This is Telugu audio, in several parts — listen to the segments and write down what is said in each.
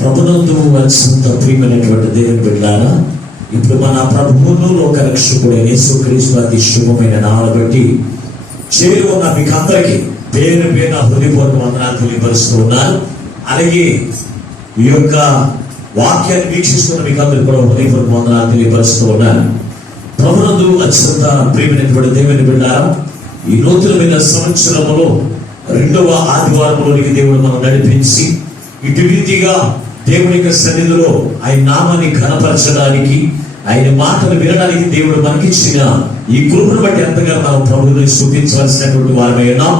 ప్రభునందు అత్యంత ప్రియమైనటువంటి దేవుని బిడ్డలారా, ఇప్పుడు మన ప్రభువును లోక రక్షకుడైన యేసుక్రీస్తు అతి శుభమైన నామమును బట్టి చేరి ఉన్న మీకు అందరికీ పేరు పేరున హృదయపూర్వక వందనాలు తెలియపరుస్తూ ఉన్నాను. అలాగే ఈ యొక్క వాక్యాన్ని వీక్షిస్తున్న మీకు అందరికీ కూడా హృదయపూర్వక వందనాలు తెలియపరుస్తూ ఉన్నాను. ప్రభునందు అత్యంత ప్రియమైనటువంటి దేవుని బిడ్డలారా, ఈ నూతనమైన సంవత్సరంలో 2వ ఆదివారంలోనికి దేవుడు మనం నడిపించి ఇటు రీతిగా దేవుని యొక్క సన్నిధిలో ఆయన నామాన్ని ఘనపరచడానికి, ఆయన మాటలు వినడానికి దేవుడు మనకిచ్చిన ఈ కృపను బట్టి ఎంతగానో మనం ప్రభువుని స్తుతించవలసినటువంటి వారమై ఉన్నాం.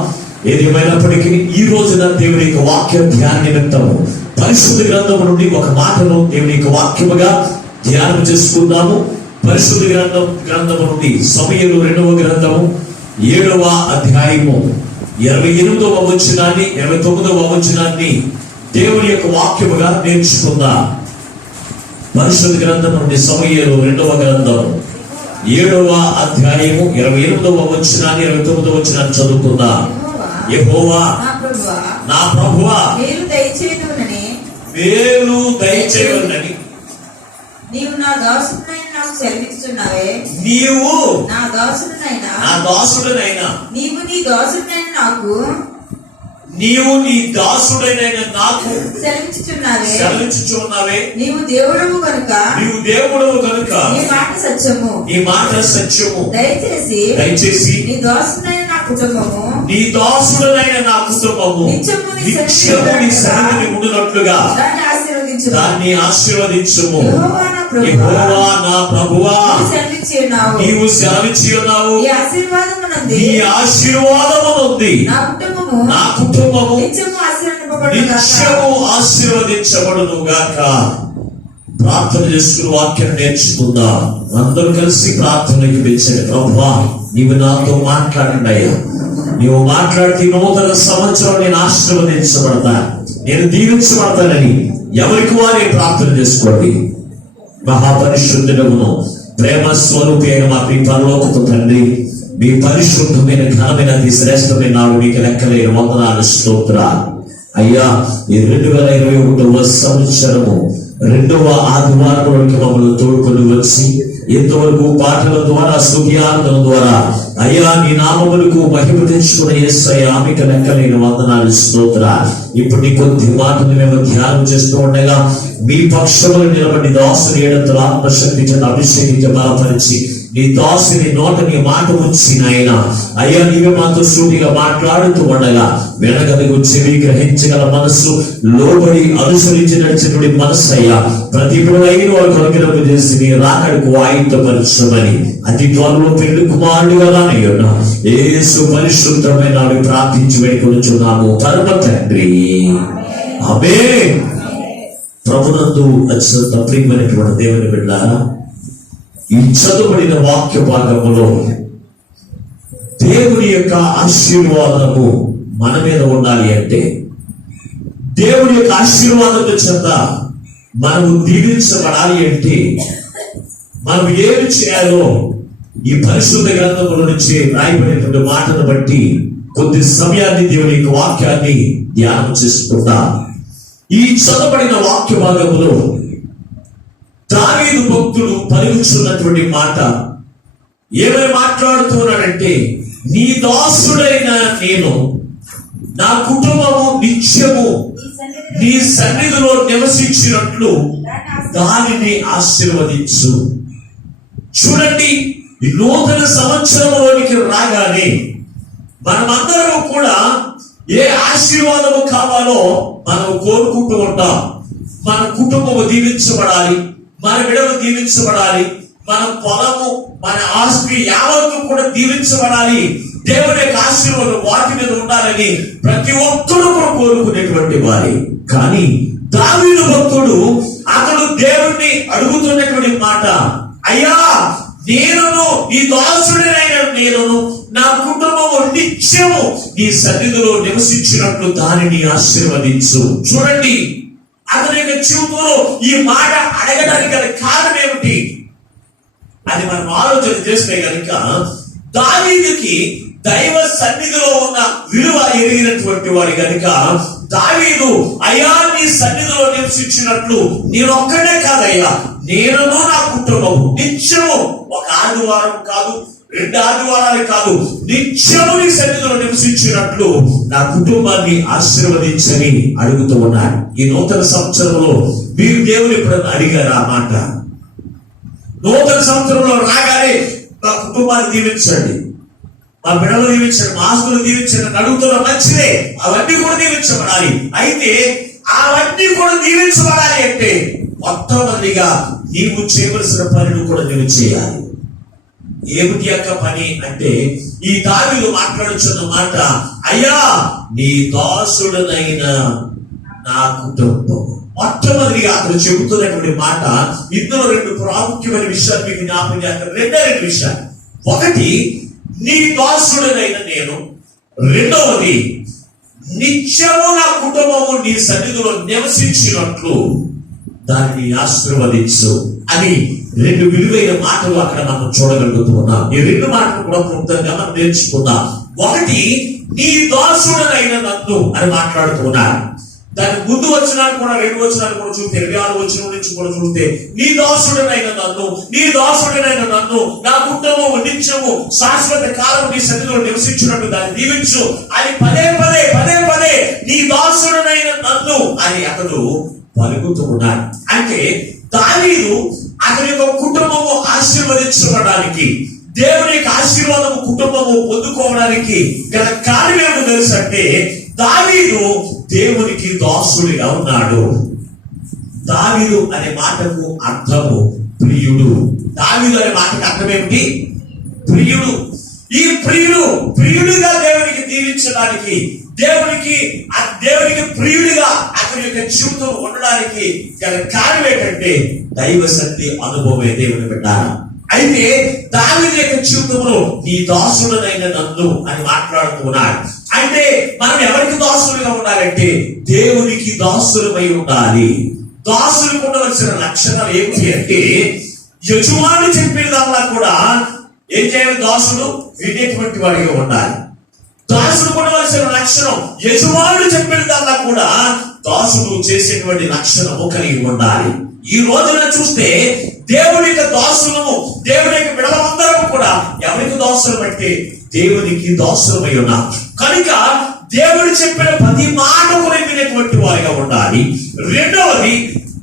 ఏదేమైనప్పటికీ ఈ రోజున దేవుని యొక్క వాక్య ధ్యాన నిమిత్తము పరిశుద్ధ గ్రంథము నుండి ఒక మాటను దేవుని యొక్క వాక్యముగా ధ్యానం చేసుకుందాము. పరిశుద్ధ గ్రంథము నుండి సమూయేలు 2వ గ్రంథము 7వ అధ్యాయము 28వ వచనాన్ని 29వ వచనాన్ని దేవుని యొక్క వాక్యముగా నేర్చుకుందాం. పరిశుద్ధ గ్రంథం నుండి సమూయేలు 2వ గ్రంథం 7వ అధ్యాయము 28వ వచనాన్ని 29వ వచనాన్ని చదువుకుందాం. యెహోవా నా ప్రభువా, మేలు దయచేయునని నీవు నా దాసుడైన నాకు సెలవిస్తున్నావే. నీవు నా దాసుడనైనా నీవు నీ దాసుడైన నాకు సెలవిచ్చుచున్నావే. నీవు దేవుడవు కనుక నీ మాట సత్యము. దయచేసి నీ దాసుడైన నా కుటుంబము నిత్యము నీ సన్నిధిని ఉండునట్లుగా దాన్ని ఆశీర్వదించుము. యెహోవా నా ప్రభువా, నీవు సెలవిచ్చి ఉన్నావు. ఈ ఆశీర్వాదమునుంది నా కుటుంబము నిత్యము ఆశీర్వదించబడును గాక. ప్రార్థన చేసుకుని వాక్యం నేర్చుకుందాం. అందరూ కలిసి ప్రార్థనకి పిలిచారు. ప్రభువా, నీవు నాతో మాట్లాడండి అయ్యా. నీవు మాట్లాడితే నూతన సంవత్సరం నేను ఆశీర్వదించబడతా, నేను దీవించబడతానని ఎవరికి వారే ప్రార్థన చేసుకోండి. మహాపరిశుద్ధుడమును ప్రేమ స్వరూపి అయిన మా మీ పరలోకపు తండ్రి, మీ పరిశుద్ధమైన ఘనమైన అతి శ్రేష్టమైన నాడు మీకు లెక్కలేని వందనాలు స్తోత్రాలు అయ్యా. ఈ 2021వ సంవత్సరము 2వ ఆదివారంలోకి మమ్మల్ని తోడుకొని వచ్చి ఇంతవరకు పాటల ద్వారా స్తుతియార్థన ద్వారా అయ్యా నీ నామములకు మహిమ తెచ్చుకున్న యేసయ్యా మీకు లెక్కలేని వందనాలు స్తోత్రాలు. ఇప్పుడు నీ కొద్ది మాటలు మేము ధ్యానం చేస్తూ ఉండగా మీ పక్షములు నిలబడి దాసుని ఏడంతల ఆత్మశక్తి చేత అభిషేకించి బలపరిచి నీ దాసుని నోట నీ మాట ఉంచి నాయన అయ్యా నీవే మాతో సూటిగా మాట్లాడుతూ ఉండగా వెనకకు చెవి గ్రహించగల మనస్సు, లోబడి అనుసరించి నడిచినటువంటి మనస్సు అయ్యా ప్రతి అయిన వారు కొరకినప్పుడు చేసి నీ రాకడకు ఆయుధపరచమని అతి త్వరలో పెళ్లి కుమారుడిగా రానయ్యున్నా యేసు పరిశుద్ధమైన ప్రార్థించి వేడుకొనుచున్నాము పరమ తండ్రి, ఆమేన్. ప్రభునందు అత్యంత ప్రియమైనటువంటి దేవుని బిడ్డలారా, ఈ చదువుబడిన వాక్య భాగములో దేవుని యొక్క ఆశీర్వాదము మన మీద ఉండాలి అంటే, దేవుని యొక్క ఆశీర్వాదం చేత మనము దీవించబడాలి అంటే మనం ఏమి చేయాలో ఈ పరిశుద్ధ గ్రంథముల నుంచి రాయబడినటువంటి మాటను బట్టి కొద్ది సమయాన్ని దేవుని యొక్క వాక్యాన్ని ధ్యానం చేసుకుందాం. ఈ చదవబడిన వాక్య భాగములో దావీదు భక్తుడు పలుకుతున్నటువంటి మాట ఏమని మాట్లాడుతున్నాడంటే, నీ దాసుడైన నేను నా కుటుంబము నిత్యము నీ సన్నిధిలో నివసించినట్లు దానిని ఆశీర్వదించు. చూడండి, ఈ నూతన సంవత్సరంలోనికి రాగానే మనమందరం కూడా ఏ ఆశీర్వాదము కావాలో మనం కోరుకుంటూ ఉంటాం. మన కుటుంబము దీవించబడాలి, మన బిడ్డలు దీవించబడాలి, మన పొలము, మన ఆస్తి యావత్తు కూడా దీవించబడాలి, దేవుని యొక్క ఆశీర్వాదం వాటి మీద ఉండాలని ప్రతి ఒక్కరు కూడా కోరుకునేటువంటి వారి. కానీ దావీదు భక్తుడు అతడు దేవుణ్ణి అడుగుతున్నటువంటి మాట, అయ్యా నేనును నీ దాసుడైన నేనును నా కుటుంబము నిత్యము నీ సన్నిధిలో నివసించినట్లు దానిని ఆశీర్వదించు. చూడండి, అతని యొక్క జీవితంలో ఈ మాట అడగడానికి గల కారణం ఏమిటి అది మనం ఆలోచన చేస్తే కనుక, దావీదుకి దైవ సన్నిధిలో ఉన్న విలువ ఎరిగినటువంటి వాడు కనుక దావీదు అయ్యా నీ సన్నిధిలో నివసించినట్లు నేను ఒక్కడే కాదయ్యా, నేను నా కుటుంబము నిత్యము, ఒక ఆదివారం కాదు, 2 ఆదివారాలు కాదు, నిత్యము నీ సన్నిధిలో నివసించినట్లు నా కుటుంబాన్ని ఆశీర్వదించని అడుగుతూ ఉన్నాడు. ఈ నూతన సంవత్సరంలో మీరు దేవుని ఎప్పుడైనా అడిగారు ఆ మాట? నూతన సంవత్సరంలో రాగానే నా కుటుంబాన్ని దీవించండి, మా బిడ్డలు దీవించండి, మా ఆస్తులు దీవించండి అడుగుతున్న మంచిదే, అవన్నీ కూడా దీవించబడాలి. అయితే అవన్నీ కూడా దీవించబడాలి అంటే మొట్టమొదటిగా నీవు చేయవలసిన పనిని కూడా నీవు చేయాలి. ఏమిటి యొక్క పని అంటే, ఈ దావీదు మాట్లాడుచున్న మాట, అయ్యా నీ దాసుడనైన నా కుటుంబం. మొట్టమొదటిగా అతను చెబుతున్నటువంటి మాట, ఇందులో 2 ప్రాముఖ్యమైన విషయాలు మీకు జ్ఞాపకం చేస్తాను. 2 విషయాలు. ఒకటి, నీ దాసుడనైన నేను. రెండవది, నిత్యము నా కుటుంబము నీ సన్నిధిలో నివసించినట్లు దాన్ని ఆశీర్వదించు అని 2 విలువైన మాటలు అక్కడ మనం చూడగలుగుతున్నాం. ఈ 2 మాటలు కూడా క్లుప్తంగా మనం నేర్చుకుందాం. ఒకటి, నీ దాసుడనైన నన్ను అని మాట్లాడుతున్నారు. దాని ముందు వచనాలు కూడా 2 వచనాలు కూడా చూస్తే, 26 వచనం నుంచి కూడా చూస్తే, నీ దాసుడనైన నన్ను, నీ దాసుడనైన నన్ను, నా కుటుంబము నిత్యము శాశ్వత కాలం నీ సన్నిధిలో నివసించినట్టు దాన్ని దీవించు అని పదే పదే నీ దాసుడనైన నన్ను అని అతడు పలుకుతూ ఉన్నాడు. అంటే దావీదు అతని యొక్క కుటుంబము ఆశీర్వదించబడడానికి, దేవుని యొక్క ఆశీర్వాదము కుటుంబము పొందుకోవడానికి గల కారణం ఏమో తెలుసు అంటే, దావీదు దేవునికి దాసుడిగా ఉన్నాడు. దావీదు అనే మాటకు అర్థము ప్రియుడు. దావీదు అనే మాటకు అర్థం ఏమిటి? ప్రియుడు. ఈ ప్రియుడిగా దేవునికి దీవించడానికి, దేవునికి ప్రియుడిగా అతని యొక్క జీవితం ఉండడానికి గల కారణం ఏంటంటే దైవ సన్నిధి అనుభవమే దేవుని బిడ్డారా. అయితే దావీదు యొక్క జీవితంలో నీ దాసుడనైన నన్ను అని మాట్లాడుతున్నాడు. అంటే మనం ఎవరికి దాసులుగా ఉండాలంటే దేవునికి దాసులమై ఉండాలి. దాసులకు ఉండవలసిన లక్షణాలు ఏమిటి అంటే, యజమాని చెప్పినదల్లా కూడా ఏం చేయాలి? దాసుడు వినేటువంటి వాడిగా ఉండాలి. దాసుడు ఉండవలసిన లక్షణం, యజమానుడు చెప్పినదల్లా కూడా దాసుడు చేసేటువంటి లక్షణము కలిగి ఉండాలి. ఈ రోజున చూస్తే దేవుని యొక్క దాసులము, దేవుని యొక్క బిడ్డలందరూ కూడా ఎవరికి దాసులం అంటే దేవునికి దాసులమై ఉన్నాం. కనుక దేవుడు చెప్పిన ప్రతి మాట కూడా వినేటువంటి వారిగా ఉండాలి. రెండవది,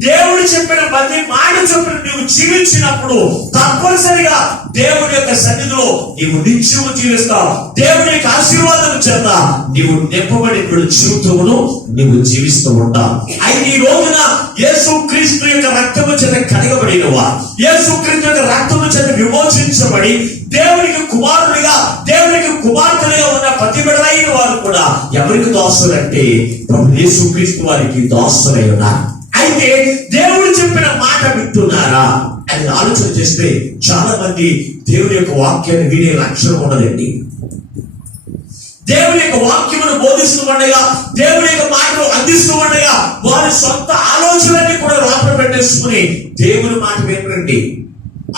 దేవుడు చెప్పిన ప్రతి మాట చొప్పున నీవు జీవించినప్పుడు తప్పనిసరిగా దేవుని యొక్క సన్నిధిలో నీవు నిత్యము జీవిస్తావు. దేవుని యొక్క ఆశీర్వాదం చేత నీవు నింపబడిన జీవితమును నీవు జీవిస్తూ ఉంటావు. అయితే ఈ రోజున యేసుక్రీస్తు యొక్క రక్తము చేత కడగబడినవా, యేసుక్రీస్తు యొక్క రక్తము చేత విమోచించబడి దేవునికి కుమారుడిగా, దేవునికి కుమార్తెలుగా ఉన్న ప్రతి బిడ్డలైన వారు కూడా ఎవరికి దాసులంటే యేసుక్రీస్తు వారికి దాసులై ఉన్నారు. అయితే దేవుడు చెప్పిన మాట వింటున్నారా అని ఆలోచన చేస్తే చాలా మంది దేవుని యొక్క వాక్యాన్ని వినే లక్షణం ఉండదండి. దేవుని యొక్క వాక్యమును బోధిస్తూ ఉండగా, దేవుని యొక్క మాటలు అందిస్తూ ఉండగా వారి సొంత ఆలోచనలన్నీ కూడా లోపల పెట్టేసుకుని దేవుని మాట వినరండి.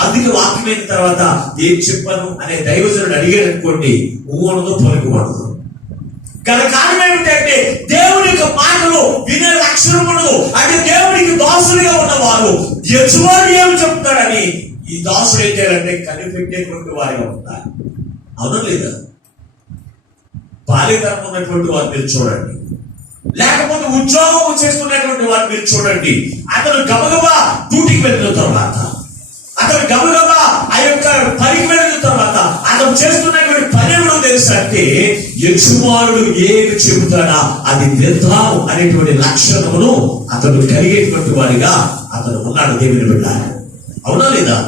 అందుకే వాక్యం అయిన తర్వాత ఏం చెప్పాను అనే దైవజనుడు అడిగాడు అనుకోండి, ఊహనదో పలుకుమనదు. గల కారణం ఏమిటంటే దేవుని యొక్క మాటలు వినే లక్షణం ఉండదు. అంటే దేవునికి దాసులుగా ఉన్నవారు యజమాని ఏమి చెప్తాడని ఈ దాసులు ఏం చేయాలంటే కనిపెట్టేటువంటి వారిగా ఉంటారు. అవునా లేదా? బాల్యతనం ఉన్నటువంటి వారు మీరు చూడండి, లేకపోతే ఉద్యోగం చేస్తున్నటువంటి వారు మీరు చూడండి. అతను గబగబా డ్యూటీకి వెళ్ళిన తర్వాత, అతను గబగబా ఆ యొక్క పనికి వెళ్ళిన తర్వాత అతను చేస్తున్నటువంటి పని ఏమో తెలుసా అంటే, యజమానుడు ఏమి చెబుతాడా అది విందాం అనేటువంటి లక్షణమును అతను కలిగేటువంటి వాడిగా అతను ఉన్నాడు. దేవుని బిడ్డ, అవునా లేదా?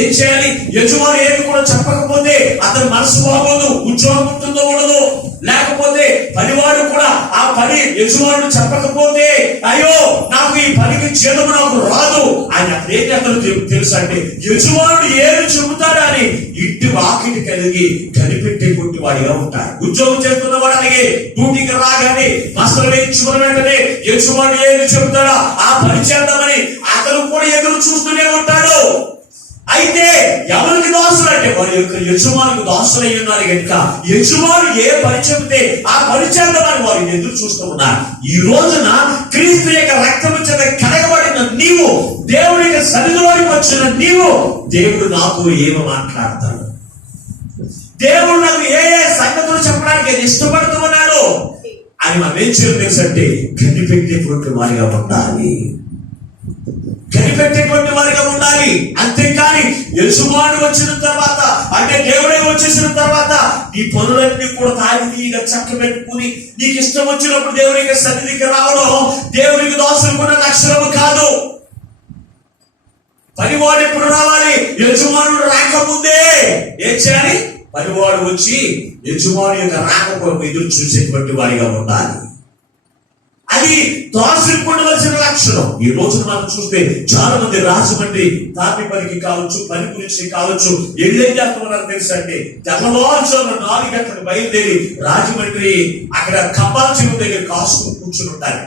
ఏం చేయాలి? యజమాని ఏమి కూడా చెప్పకపోతే అతని మనసు బాగోదు, ఉద్యోగం ఉంటుందో ఉండదు. లేకపోతే పనివాడు కూడా ఆ పని యజమానుడు చెప్పకపోతే, అయ్యో నాకు ఈ పనికి జీతం నాకు రాదు ఆయన ఏం చేస్తాడో తెలుసు అంటే, యజమానుడు ఏమి చెబుతాడని ఇంటి వాకిటి కలిగి కనిపెట్టేటువంటి వాడిగా ఉంటాడు. ఉద్యోగం చేస్తున్న వాడు అలాగే డ్యూటీకి రాగానే వస్త్రం వేయించుకున్న వెంటనే యజమానుడు ఏమి చెబుతాడా ఆ పని చేద్దామని అతను కూడా ఎదురు చూస్తూనే ఉంటాడు. అయితే ఎవరికి దాసులు అంటే వారి యొక్క యజమానికి దాసులు అయి ఉన్నారు కనుక యజమాని ఏ పని చెబితే ఆ పని చేద్దామని వారు ఎదురు చూస్తూ ఉన్నారు. ఈ రోజున క్రీస్తు యొక్క రక్తము చేత కడగబడిన నీవు, దేవుడి యొక్క సన్నిధిలోకి వచ్చిన నీవు, దేవుడు నాతో ఏమి మాట్లాడతాడు, దేవుడు నాకు ఏ ఏ సంగతులు చెప్పడానికి ఇష్టపడుతూ ఉన్నాడు అని మనం ఏం చేయాలి తెలుసంటే కనిపెట్టేటువంటి వారిగా ఉండాలి, కనిపెట్టేటువంటి వారిగా ఉండాలి. అంతేకాని యజమాని వచ్చిన తర్వాత అంటే దేవుడే వచ్చేసిన తర్వాత నీ పనులన్నీ కూడా తాగితీగా చక్క పెట్టుకుని నీకు ఇష్టం వచ్చినప్పుడు దేవునికి సన్నిధికి రావడం దేవునికి దాసులుకున్న లక్షణము కాదు. పనివాడు ఎప్పుడు రావాలి? యజమానుడు రాకముందే ఏం చేయాలి? పనివాడు వచ్చి యజమాని యొక్క రాక కొరకు ఎదురు చూసేటువంటి వారిగా ఉండాలి. అది దాసులకు ఉండవలసిన లక్షణం. ఈ రోజున మనం చూస్తే చాలా మంది రాజమండ్రి తాపి పనికి కావచ్చు, పని గురించి కావచ్చు, ఏం చేస్తున్నారో తెలుసు అంటే తెల్లవారుజామున 4 గంటలకు బయలుదేరి రాజమండ్రి అక్కడ కంబాల చెరువు దగ్గర కాసుకుని కూర్చుని ఉంటారు.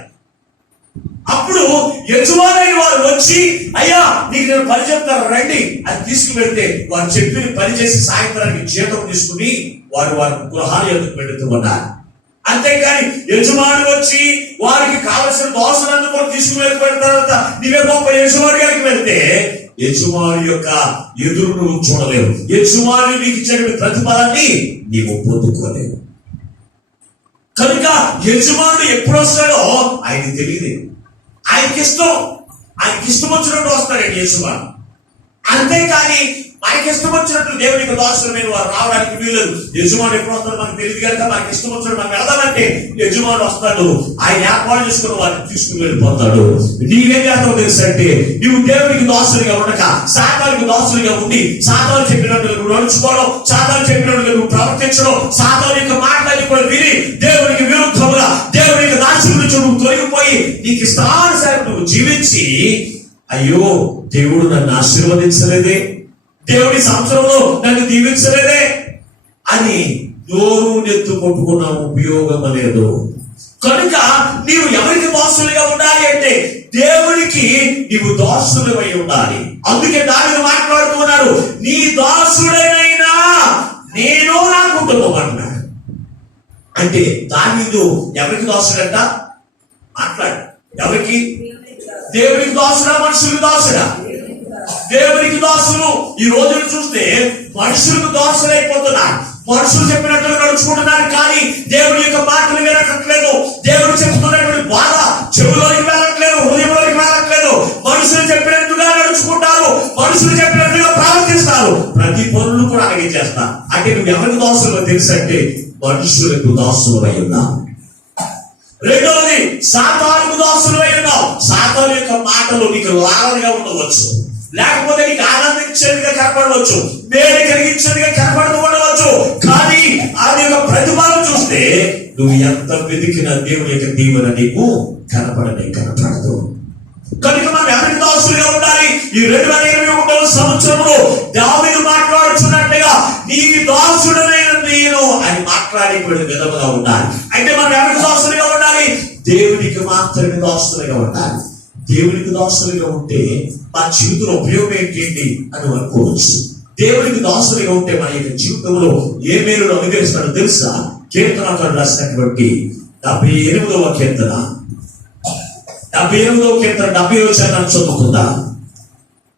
అప్పుడు యజమాని వారు వచ్చి అయ్యా నీకు నేను పని చెప్తాను రండి అది తీసుకువెళ్తే వారు చెప్పిన పని చేసి సాయంత్రానికి జీతం తీసుకుని వారి గృహాలు ఎందుకు పెడుతూ ఉన్నారు. అంతేకాని యజమాని వచ్చి వారికి కావలసిన దోషాలను కూడా తీసుకుని వెళ్ళిపోయిన తర్వాత నీవే గొప్ప యజమాని గారికి వెళ్తే యజమాని యొక్క ఎదురు నువ్వు చూడలేవు, యజమాని నీకు ఇచ్చిన ప్రతిఫలాన్ని నీవు పొందుకోలేవు. కనుక యజమానుడు ఎప్పుడు వస్తాడో ఆయనకి తెలియదు. ఆయనకి ఇష్టం వచ్చినట్టు వస్తాడండి యజమాను. అంతేకాని మనకి ఇష్టం వచ్చినట్టు దేవునికి దాసులమైన వారు రావడానికి వీలేదు. యజమాను ఎప్పుడు వస్తాడో మనకు తెలియదు కనుక మనకి ఇష్టం వచ్చినట్టు మనం వెళదామంటే యజమాను వస్తాడు, ఆయన ఏర్పాటు చేసుకుని వారిని తీసుకుని వెళ్ళిపోతాడు. నీవేం చేస్తావు తెలుసు అంటే నువ్వు దేవునికి దాసులుగా ఉండక సాతానుకు దాసులుగా ఉండి సాతాను చెప్పినట్టుగా నువ్వు నడుచుకోవడం, సాతాను చెప్పినట్టుగా నువ్వు ప్రవర్తించడం, సాతాను యొక్క మాటలన్నీ కూడా విని దేవునికి విరుద్ధముగా దేవునికి దాసుల నుంచి నువ్వు తొలగిపోయి నీకు ఇష్టానుసారం నువ్వు జీవించి అయ్యో దేవుడు నన్ను ఆశీర్వదించలేదే, దేవుడి సంవత్సరంలో నన్ను దీవించలేదే అని నోరు నెత్తు కొట్టుకున్న ఉపయోగం లేదు. కనుక నీవు ఎవరికి దాసులుగా ఉండాలి అంటే దేవునికి నీవు దాసులమై ఉండాలి. అందుకే దావీదు మాట్లాడుతున్నాడు, నీ దాసుడైనా నేను నా కుటుంబం అన్నాడు. అంటే దావీదు ఎవరికి దాసుడంట? మాట్లాడు. ఎవరికి? దేవునికి దాసుడా మనుషులకు దాసుడా? దేవునికి దాసులు. ఈ రోజున చూస్తే మనుషులకు దాసులైపోతున్నారు, మనుషులు చెప్పినట్టుగా నడుచుకుంటున్నారు, కానీ దేవుడి యొక్క మాటలు వినట్లేదు. దేవుడు చెప్తున్నటువంటి బాధ చెవులోకి వెళ్ళట్లేదు, హృదయంలోకి వెళ్ళట్లేదు. మనుషులు చెప్పినట్టుగా నడుచుకుంటారు, మనుషులు చెప్పినట్టుగా ప్రవర్తిస్తారు, ప్రతి పనులు కూడా అలాగే చేస్తారు. అంటే నువ్వు ఎవరికి దాసులు తెలుసు అంటే మనుషులకు దాసులు అయి ఉన్నావు. రెండవది సాతానుకు దాసులు అయి ఉన్నావు. సాతాను యొక్క మాటలు నీకు లాభంగా ఉండవచ్చు, లేకపోతే నీకు ఆనందించేదిగా కనపడవచ్చు, మేలు కలిగించేదిగా కనపడుతూ ఉండవచ్చు, కానీ అది యొక్క ప్రతిఫలం చూస్తే నువ్వు ఎంత వెతికిన దేవుని యొక్క దీవెన నీకు కనపడదు. కనుక మనం ఎవరికి దాసులుగా ఉండాలి? ఈ 2023 సంవత్సరంలో దావీదు మాట్లాడుతున్నట్టుగా నీ దాసుడనైన నేను అని మాట్లాడేటువంటి విధముగా ఉండాలి. అయితే మనం ఎవరికి దాసులుగా ఉండాలి? దేవునికి మాత్రమే దాసులుగా ఉండాలి. దేవునికి దాసులుగా ఉంటే మా జీవితంలో ఉపయోగం ఏంటి అని అనుకోవచ్చు. దేవునికి దాసులుగా ఉంటే మన యొక్క జీవితంలో ఏ మేలు అనుగ్రహిస్తాడో తెలుసా? కీర్తనకారుడు రాసినటువంటి 78వ కీర్తన 70వ వచనాన్ని చదువుకుందాం.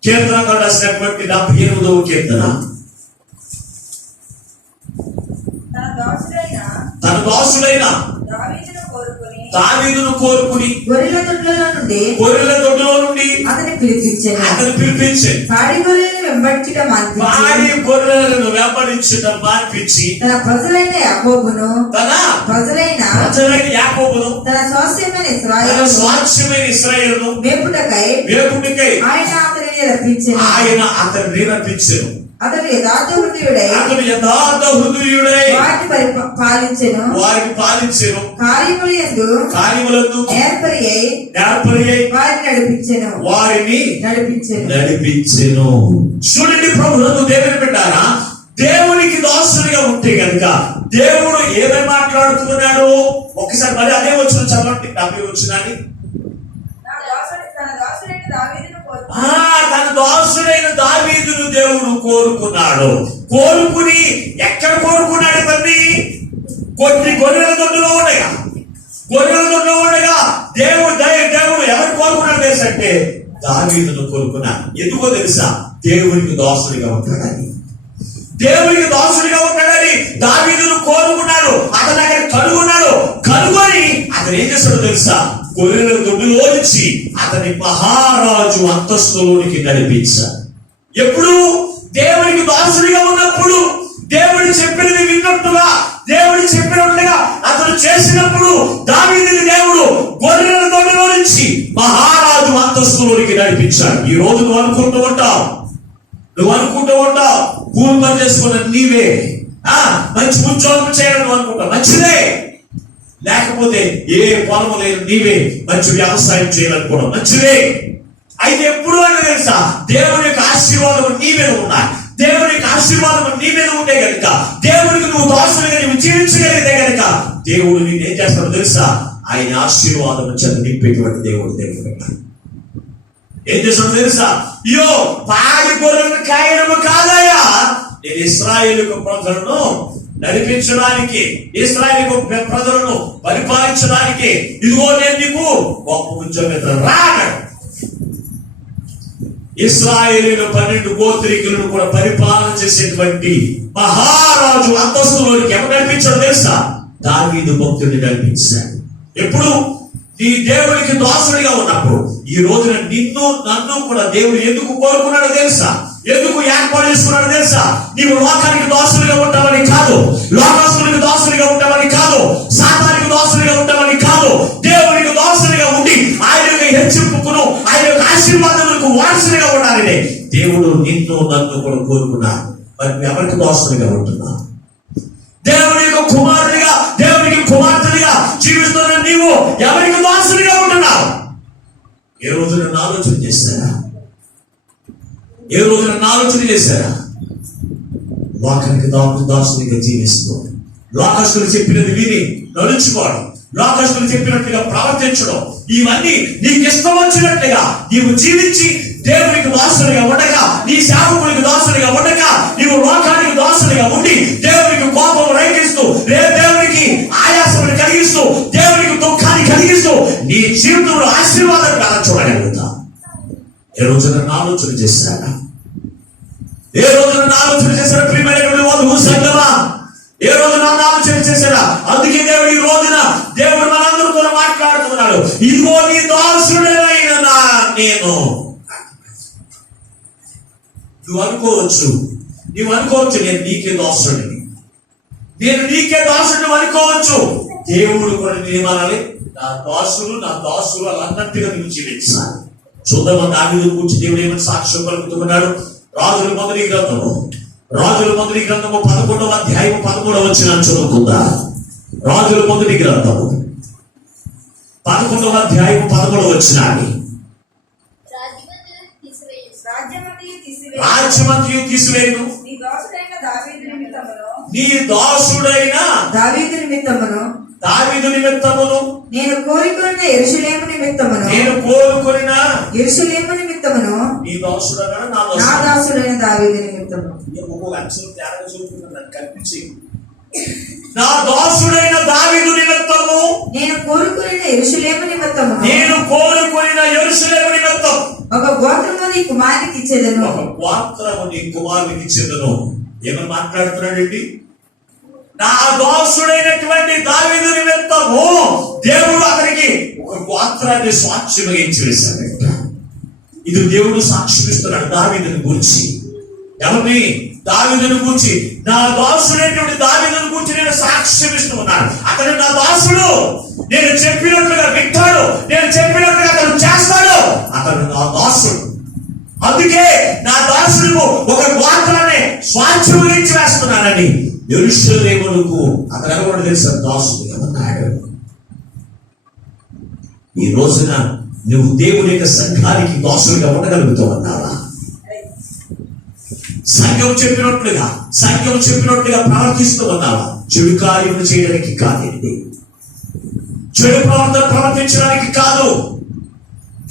కీర్తనకారుడు రాసినటువంటి 78వ కీర్తన. తన దాసుడైన దావీదును కోరుకుని గొర్రెల దొడ్లో నుండి అతని పిలిపించాడు. పాడి గొర్రెలను వెంబడించడం మాన్పించి తన ప్రజలైన యాకోబును తన స్వాస్థ్యమైన ఇశ్రాయేలును మేపుటకై ఆయన అతనిని రప్పించెను. అతడు యథార్థ హృదయుడై వారిని పాలించెను. కార్యములందు ఏర్పరి వారిని నడిపించెను. చూడండి ప్రభువును దేవుని బిడ్డారా, దేవునికి దాసునిగా ఉంటే కనుక దేవుడు ఏమేమి మాట్లాడుతున్నాడు ఒకసారి మరి అదే వచ్చిన చదవండి. 70 వచ్చినాన్ని తన దాసుడైన దావీదును కోరుకున్నాడు. కోరుకుని ఎక్కడ కోరుకున్నాడు తండ్రి? కొన్ని గొర్రెల దొడ్డులో ఉండగా దేవుడు ఎవరు కోరుకున్నాడు తెలుసంటే దావీదును కోరుకున్నాడు. ఎందుకో తెలుసా? దేవునికి దాసుడిగా ఉంటాడని. దేవునికి దాసుడిగా ఉంటాడని దావీదును కోరుకున్నాడు. అతను అక్కడ కనుగొని అతను ఏం చేస్తాడో తెలుసా? గొర్రెల దొడ్డులో నుంచి అతని మహారాజు అంతస్తులోనికి నడిపించాడు. ఎప్పుడు? దేవునికి దాసుడిగా ఉన్నప్పుడు, దేవుడు చెప్పినది విన్నట్టుగా, దేవుడు చెప్పినట్టుగా అతను చేసినప్పుడు దావీదుని దేవుడు గొర్రెల దొడ్డులో నుంచి మహారాజు అంతస్తులోనికి నడిపించాడు. ఈ రోజు నువ్వు అనుకుంటూ ఉంటావు కూలి పని చేసుకున్న నీవే మంచి ఉద్యోగం చేయాలని నువ్వు అనుకుంటావు, మంచిదే. లేకపోతే ఏ పొలం లేదు నీవే మంచి వ్యవసాయం చేయాలనుకోవడం మంచిదే. అయితే ఎప్పుడు అంటే తెలుసా? దేవుని యొక్క ఆశీర్వాదం నీ మీద ఉన్నాయి. దేవుని యొక్క ఆశీర్వాదం నీ మీద ఉంటే కనుక, దేవునికి నువ్వు దాసులుగా నువ్వు జీవించగలిగితే కనుక దేవుడు నేను ఏం చేస్తాడో తెలుసా? ఆయన ఆశీర్వాదం చేత నింపేటువంటి దేవుడు ఏం చేస్తాడో తెలుసా? అయ్యో పాడి గొర్రెలను కాయడము కాదయ్యా, నేను ఇశ్రాయేలు ప్రజలను నడిపించడానికి, ఇశ్రాయేలు ప్రజలను పరిపాలించడానికి ఇదిగో నేను నీకు గొప్ప ఉద్యోగం రాడు. ఇశ్రాయేలీయుల 12 గోత్రికులను కూడా పరిపాలన చేసేటువంటి మహారాజు అంతస్తులోనికి ఎవరు నడిపించాడు తెలుసా? దావీదు భక్తుడిని నడిపించాడు. ఎప్పుడు? నీ దేవుడికి దాసుడిగా ఉన్నప్పుడు. ఈ రోజున నిన్ను నన్ను కూడా దేవుడు ఎందుకు కోరుకున్నాడో తెలుసా? ఎందుకు ఏర్పాటు చేసుకున్నాడో తెలుసా? నీవు లోకానికి దాసుడిగా ఉంటావని కాదు, లోకాసునికి దాసుడిగా ఉంటావని కాదు, సాతానికి దాసుడిగా ఉంటావని కాదు, దేవునికి దాసుడిగా ఉండి ఆయన యొక్క హెచ్చింపుకును, ఆయన యొక్క ఆశీర్వాదములకు వారసుడిగా ఉండాలని దేవుడు నిన్ను నన్ను కూడా కోరుకున్నాడు. మరి ఎవరికి దాసుడిగా ఉంటున్నా? దేవుని యొక్క కుమారుడిగా, దేవునికి కుమార్తెగా జీవిస్తున్న నీవు ఎవరికి దాసుడిగా ఉంటున్నావు? ఏ రోజున ఆలోచన చేస్తారా? లోకానికి దాసునిగా జీవిస్తూ, లోకస్తులు చెప్పినది విని నడుచుకోవడం, లోకస్తులు చెప్పినట్టుగా ప్రవర్తించడం, ఇవన్నీ నీకు ఇష్టం వచ్చినట్లుగా నీవు జీవించి దేవునికి దాసునిగా ఉండగా, నీ సేవకునికి దాసునిగా ఉండగా, నీవు లోకానికి దాసునిగా ఉండి దేవునికి కోపం రైకిస్తూ, దేవునికి ఆయాసములు కలిగిస్తూ, దేవునికి దుఃఖాన్ని కలిగిస్తూ నీ జీవితంలో ఆశీర్వాదాన్ని ఎలా చూడగలుగుతా? ఏ రోజున ఆలోచన చేశారా? ప్రియమైనటువంటి వధువు సంగమా, ఏ రోజున ఆలోచన చేశారా? అందుకే దేవుడు ఈ రోజున దేవుడు మనందరితో మాట్లాడుతున్నాడు. ఇదిగో నీ దాసుడైన నేను. నువ్వు అనుకోవచ్చు నేను నీకే దాసుడిని, నేను నీకే దాసుడిని అనుకోవచ్చు. దేవుడు కూడా నియమాలి, నా దాసులు అన్నట్టుగా నువ్వు జీవించాలి. చూద్దామా దావీదు గురించి దేవుడు ఏమని సాక్ష్యం పలుకుతున్నాడు? రాజుల మొదటి గ్రంథము 11వ అధ్యాయము 13వ వచనం చదువుకుందా? రాజుల మొదటి గ్రంథము 11వ అధ్యాయము 13వ వచనాన్ని. రాజ్యమంతయు తీసివేయును, నీ దాసుడైన దావీదు నిమిత్తమును నేను కోరుకున్న యెరూషలేము నిమిత్తమును నీ దాసుడైన నా దాసుడైన దావీదు నిమిత్తమును. ఒక్కొక్క అక్షరం తేడా చూపుతున్నాను కనిపించి, నా దాసుడైన దావీదు నిమిత్తము నేను కోరుకున్న యెరూషలేము నిమిత్తము ఒక గోత్రము నీ కుమారునికి ఇచ్చేదను. ఏమని మాట్లాడుతున్నాడండి? నా దాసుడైనటువంటి దావీదు నిమిత్తము దేవుడు అతనికి ఒక గోత్రాన్ని సాక్ష్యం వేశాడట. ఇది దేవుడు సాక్ష్యం ఇస్తున్నాడు దావీదుని గురించి. ఎవరిని? దావీదుని గురించి. నా దాసుడైనటువంటి దావీదుని గురించి నేను సాక్ష్యం ఇస్తున్నాను. అతను నా దాసుడు, నేను చెప్పినట్లుగా వింటాడు, నేను చెప్పినట్లుగా అతను చేస్తాడు. అతను నా దాసుడు. అందుకే నా దాసుడు ఒక గోత్రాన్ని స్వాస్థ్యం గురించి వేస్తున్నానని యెరూషలేమునకు అతను ఎవరు తెలుసా? దాసుడు అన్నాడు. ఈ రోజున నువ్వు దేవుని యొక్క సంఘానికి దాసుడిగా ఉండగలుగుతూ ఉన్నావా? సంఘం చెప్పినట్లుగా ప్రవర్తిస్తూ ఉన్నావా? చెడు కార్యములు చేయడానికి కాదండి, చెడు ప్రవర్తన ప్రవర్తించడానికి కాదు,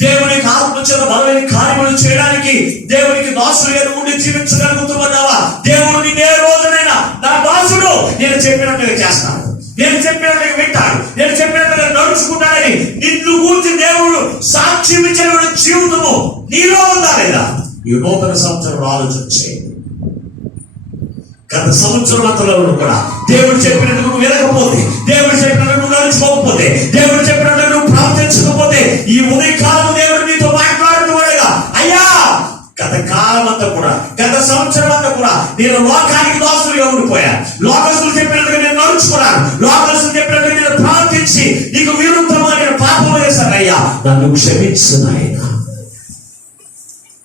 దేవునికి ఆత్మ చేత బలమైన కార్యములు చేయడానికి దేవునికి దాసులుగా ఉండి జీవించగలుగుతున్నావా? దేవుడు నిన్ను ఏ రోజునైనా నా దాసుడు నేను చెప్పినట్టుగా చేస్తాను, నేను చెప్పినట్టుగా వింటాడు, నేను చెప్పినట్టుగా నడుచుకుంటాడని నిన్ను గురించి దేవుడు సాక్ష్యం ఇచ్చిన జీవితము నీలో ఉందా లేదా? ఈ నూతన సంవత్సరం ఆలోచన చేయండి. గత సంవత్సరం అంతలో కూడా దేవుడు చెప్పినట్టు నువ్వు వినకపోతే, దేవుడు చెప్పినట్టు నువ్వు నడుచుకోకపోతే, దేవుడు చెప్పినట్టు నువ్వు ప్రార్థించకపోతే, ఈ ఉదయకాలం దేవుడు నీతో మాట్లాడుతున్నాడుగా, అయ్యా గత కాలం అంతా కూడా, గత సంవత్సరం అంతా కూడా నేను లోకానికి దాసులుగా ఉండిపోయాను, లోకస్తులు చెప్పినట్టుగా నేను నడుచుకున్నాను, లోకస్తులు చెప్పినట్టుగా నేను ప్రార్థించి నీకు విరుద్ధంగా నేను పాపం చేశాను. అయ్యా నన్ను క్షమించు నాయన,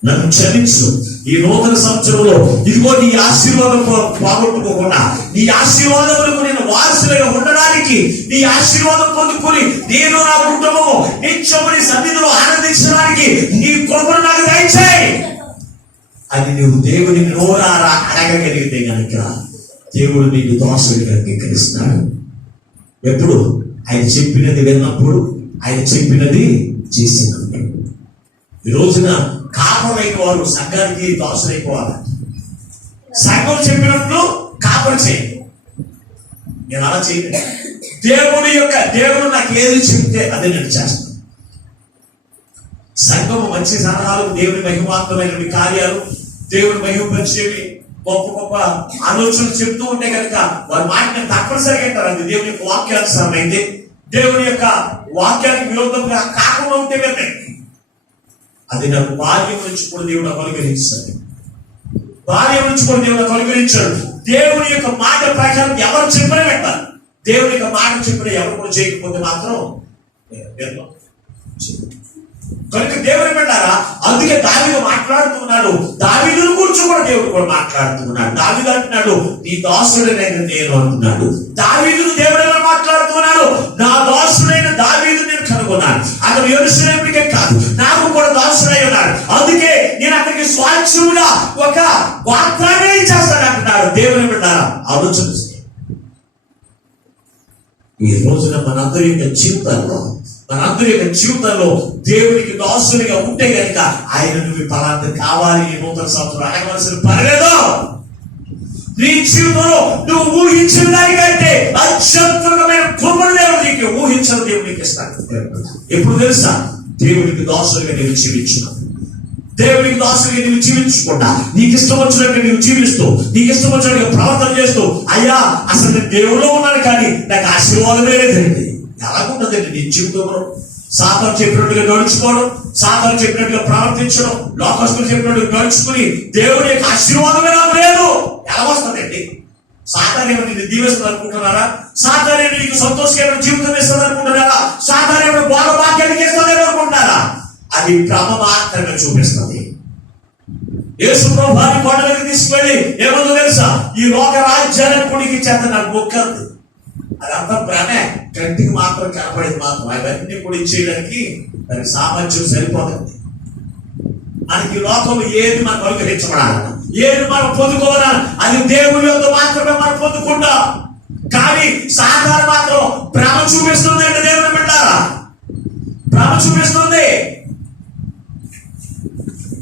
నన్ను క్షమించు. ఈ నూతన సంవత్సరంలో ఇదిగో నీ ఆశీర్వాదం పోగొట్టుకోకుండా, నీ ఆశీర్వాదములకు నేను వారసులుగా ఉండడానికి, నీ ఆశీర్వాదం పొందుకొని నేను నా కుటుంబము నిత్యము నీ సన్నిధిలో ఆనందించడానికి నీ కృపను నాకు దయచేయి అని నువ్వు దేవుని నోరారా అడగగలిగితే గనక దేవుడు నీకు దాసుడిగా అంగీకరిస్తాడు. ఎప్పుడు? ఆయన చెప్పినది విన్నప్పుడు, ఆయన చెప్పినది చేసినప్పుడు. ఈ రోజున కాపరైన వారు సంఘానికి దాసులైపోవాలి. సంఘం చెప్పినట్లు కాపరి చేయండి. నేను అలా చేయను. దేవుడు నాకు ఏది చెప్తే అదే నేను చేస్తాను. సంఘము మంచి సలహాలు, దేవుని మహిమాత్మమైన కార్యాలు, దేవుని మహిమపరిచేవి, గొప్ప గొప్ప ఆలోచనలు చెప్తూ ఉంటే కనుక వారి మాటని తప్పనిసరిగా అంటారు. అది దేవుని యొక్క వాక్యానుసారమైంది. దేవుని యొక్క వాక్యానికి విరోధంగా కాకుండా ఉంటే కనుక అది నాకు భార్య నుంచి కూడా దేవుడు అనుగ్రహించాడు. భార్య నుంచి కూడా దేవుడు అనుగ్రహించాడు. దేవుని యొక్క మాట ప్రకారం ఎవరు చెప్పినా పెట్టాలి. దేవుని యొక్క మాట చెప్పిన ఎవరు కూడా చేయకపోతే మాత్రం కనుక దేవుని పెట్టారా. అందుకే దావీదు మాట్లాడుతున్నాడు, దావీదును గురించి కూడా దేవుడు కూడా మాట్లాడుతున్నాడు. దావీదు అంటున్నాడు, నీ దాసుడైన నేను అంటున్నాడు. దావీదును దేవుడు ఎలా మాట్లాడుతున్నాడు? నా దాసుడైన దావీదు నేను కనుగొన్నాను, అతను యెరూషలేముకే కాదు నాకు కూడా దాసుడై ఉన్నాడు, అందుకే నేను అతనికి స్వాచ్ఛముగా ఒక వాగ్దానం చేస్తాను అంటున్నాడు. దేవుని పెట్టారా. ఆలోచన ఈ రోజున మనందరి యొక్క జీవితంలో దేవునికి దాసునిగా ఉంటే కనుక ఆయన నువ్వు పలాంటి కావాలి ఈ నూతన సంవత్సరం అడగవలసిన పర్లేదు. నీ జీవితంలో నువ్వు ఊహించిన దానికంటే అత్యద్భుతమైన కృపను దేవుడు నీకు ఊహించిన దేవుడు నీకు ఇస్తాడు. ఎప్పుడు తెలుసా? దేవునికి దాసులుగా నేను జీవించిన, దేవునికి దాసులుగా నీవు జీవించకుండా నీకు ఇష్టం వచ్చినట్టు నీవు జీవిస్తూ, నీకు ఇష్టం వచ్చినట్టుగా ప్రవర్తన చేస్తూ, అయ్యా అసలు నేను దేవుల్లో ఉన్నాను కానీ నాకు ఆశీర్వాదమే లేదండి, ఎలాగుంటుందండి నీ జీవితంలో? సాతాను చెప్పినట్టుగా నడుచుకోవడం, సాతాను చెప్పినట్టుగా ప్రవర్తించడం, లోకస్తులు చెప్పినట్టుగా నడుచుకుని దేవుని యొక్క ఆశీర్వాదమే నాకు లేదు, ఎలా వస్తుందండి? సాతాను ఏమో నిన్ను దీవిస్తుంది అనుకుంటున్నారా? సాతాను ఏమో నీకు సంతోషకరమైన జీవితం ఇస్తుంది అనుకుంటున్నారా? సాతాను ఏమో బాలవాక్యానికి ఇస్తుంది అనుకుంటున్నారా? అది భ్రమ మాత్రమే చూపిస్తుంది. యేసు ప్రభువుని కొండలకు తీసుకువెళ్ళి ఏమందో తెలుసా? ఈ లోక రాజ్యానికి చేత నాకు మొక్కంది. అదంతా భ్రమే, కంటికి మాత్రం కనపడేది మాత్రం. అవన్నీ కూడా ఇచ్చేయడానికి దానికి సామర్థ్యం సరిపోతుంది. మనకి లోకంలో ఏది మనం అనుగ్రహించబడాలి, ఏది మనం పొందుకోవాలి, అది దేవుని యొక్క మాత్రమే మనం పొందుకుంటాం. కానీ సాధారణ మాత్రం భ్రమ చూపిస్తుంది అంటే దేవుని పెట్టారా, భ్రమ చూపిస్తుంది.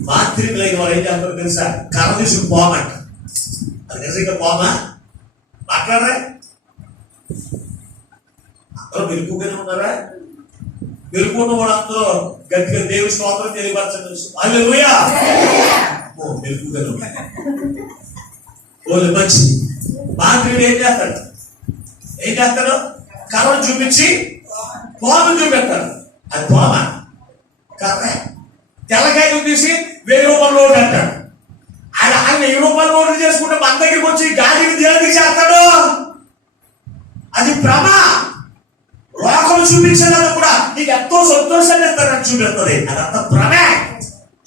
మాంత్రికులైన వారు ఏం చేస్తారు తెలుసా? కర్ర తీసుకుని పోమంట. అది నిజంగా పోమా? మాట్లాడరా? అందరూ మెలుగుగానే ఉన్నారా? మెలుగున్న వాడు అందరూ గట్టిగా దేవుని స్తోత్రం తెలియపరచండి. హల్లెలూయా. మెలుగుగానే ఉన్నారు. ఓళ్ళు మంచి మాంత్రికుడు ఏం చేస్తాడు? కర్రను చూపించి పోమని చూపెడతాడు. అది పోమా? కర్రే. తెల్లకాయలు తీసి 1000 రూపాయల నోటు అంటాడు. ఆయన 1000 రూపాయల నోటు చేసుకుంటే మన దగ్గరికి వచ్చి గాలిని దేనికి చేస్తాడు? అది భ్రమ. లోకం చూపించేదాన్ని కూడా నీకు ఎంతో సంతోషాన్ని ఇస్తారని చూపిస్తుంది. అదంతా భ్రమే.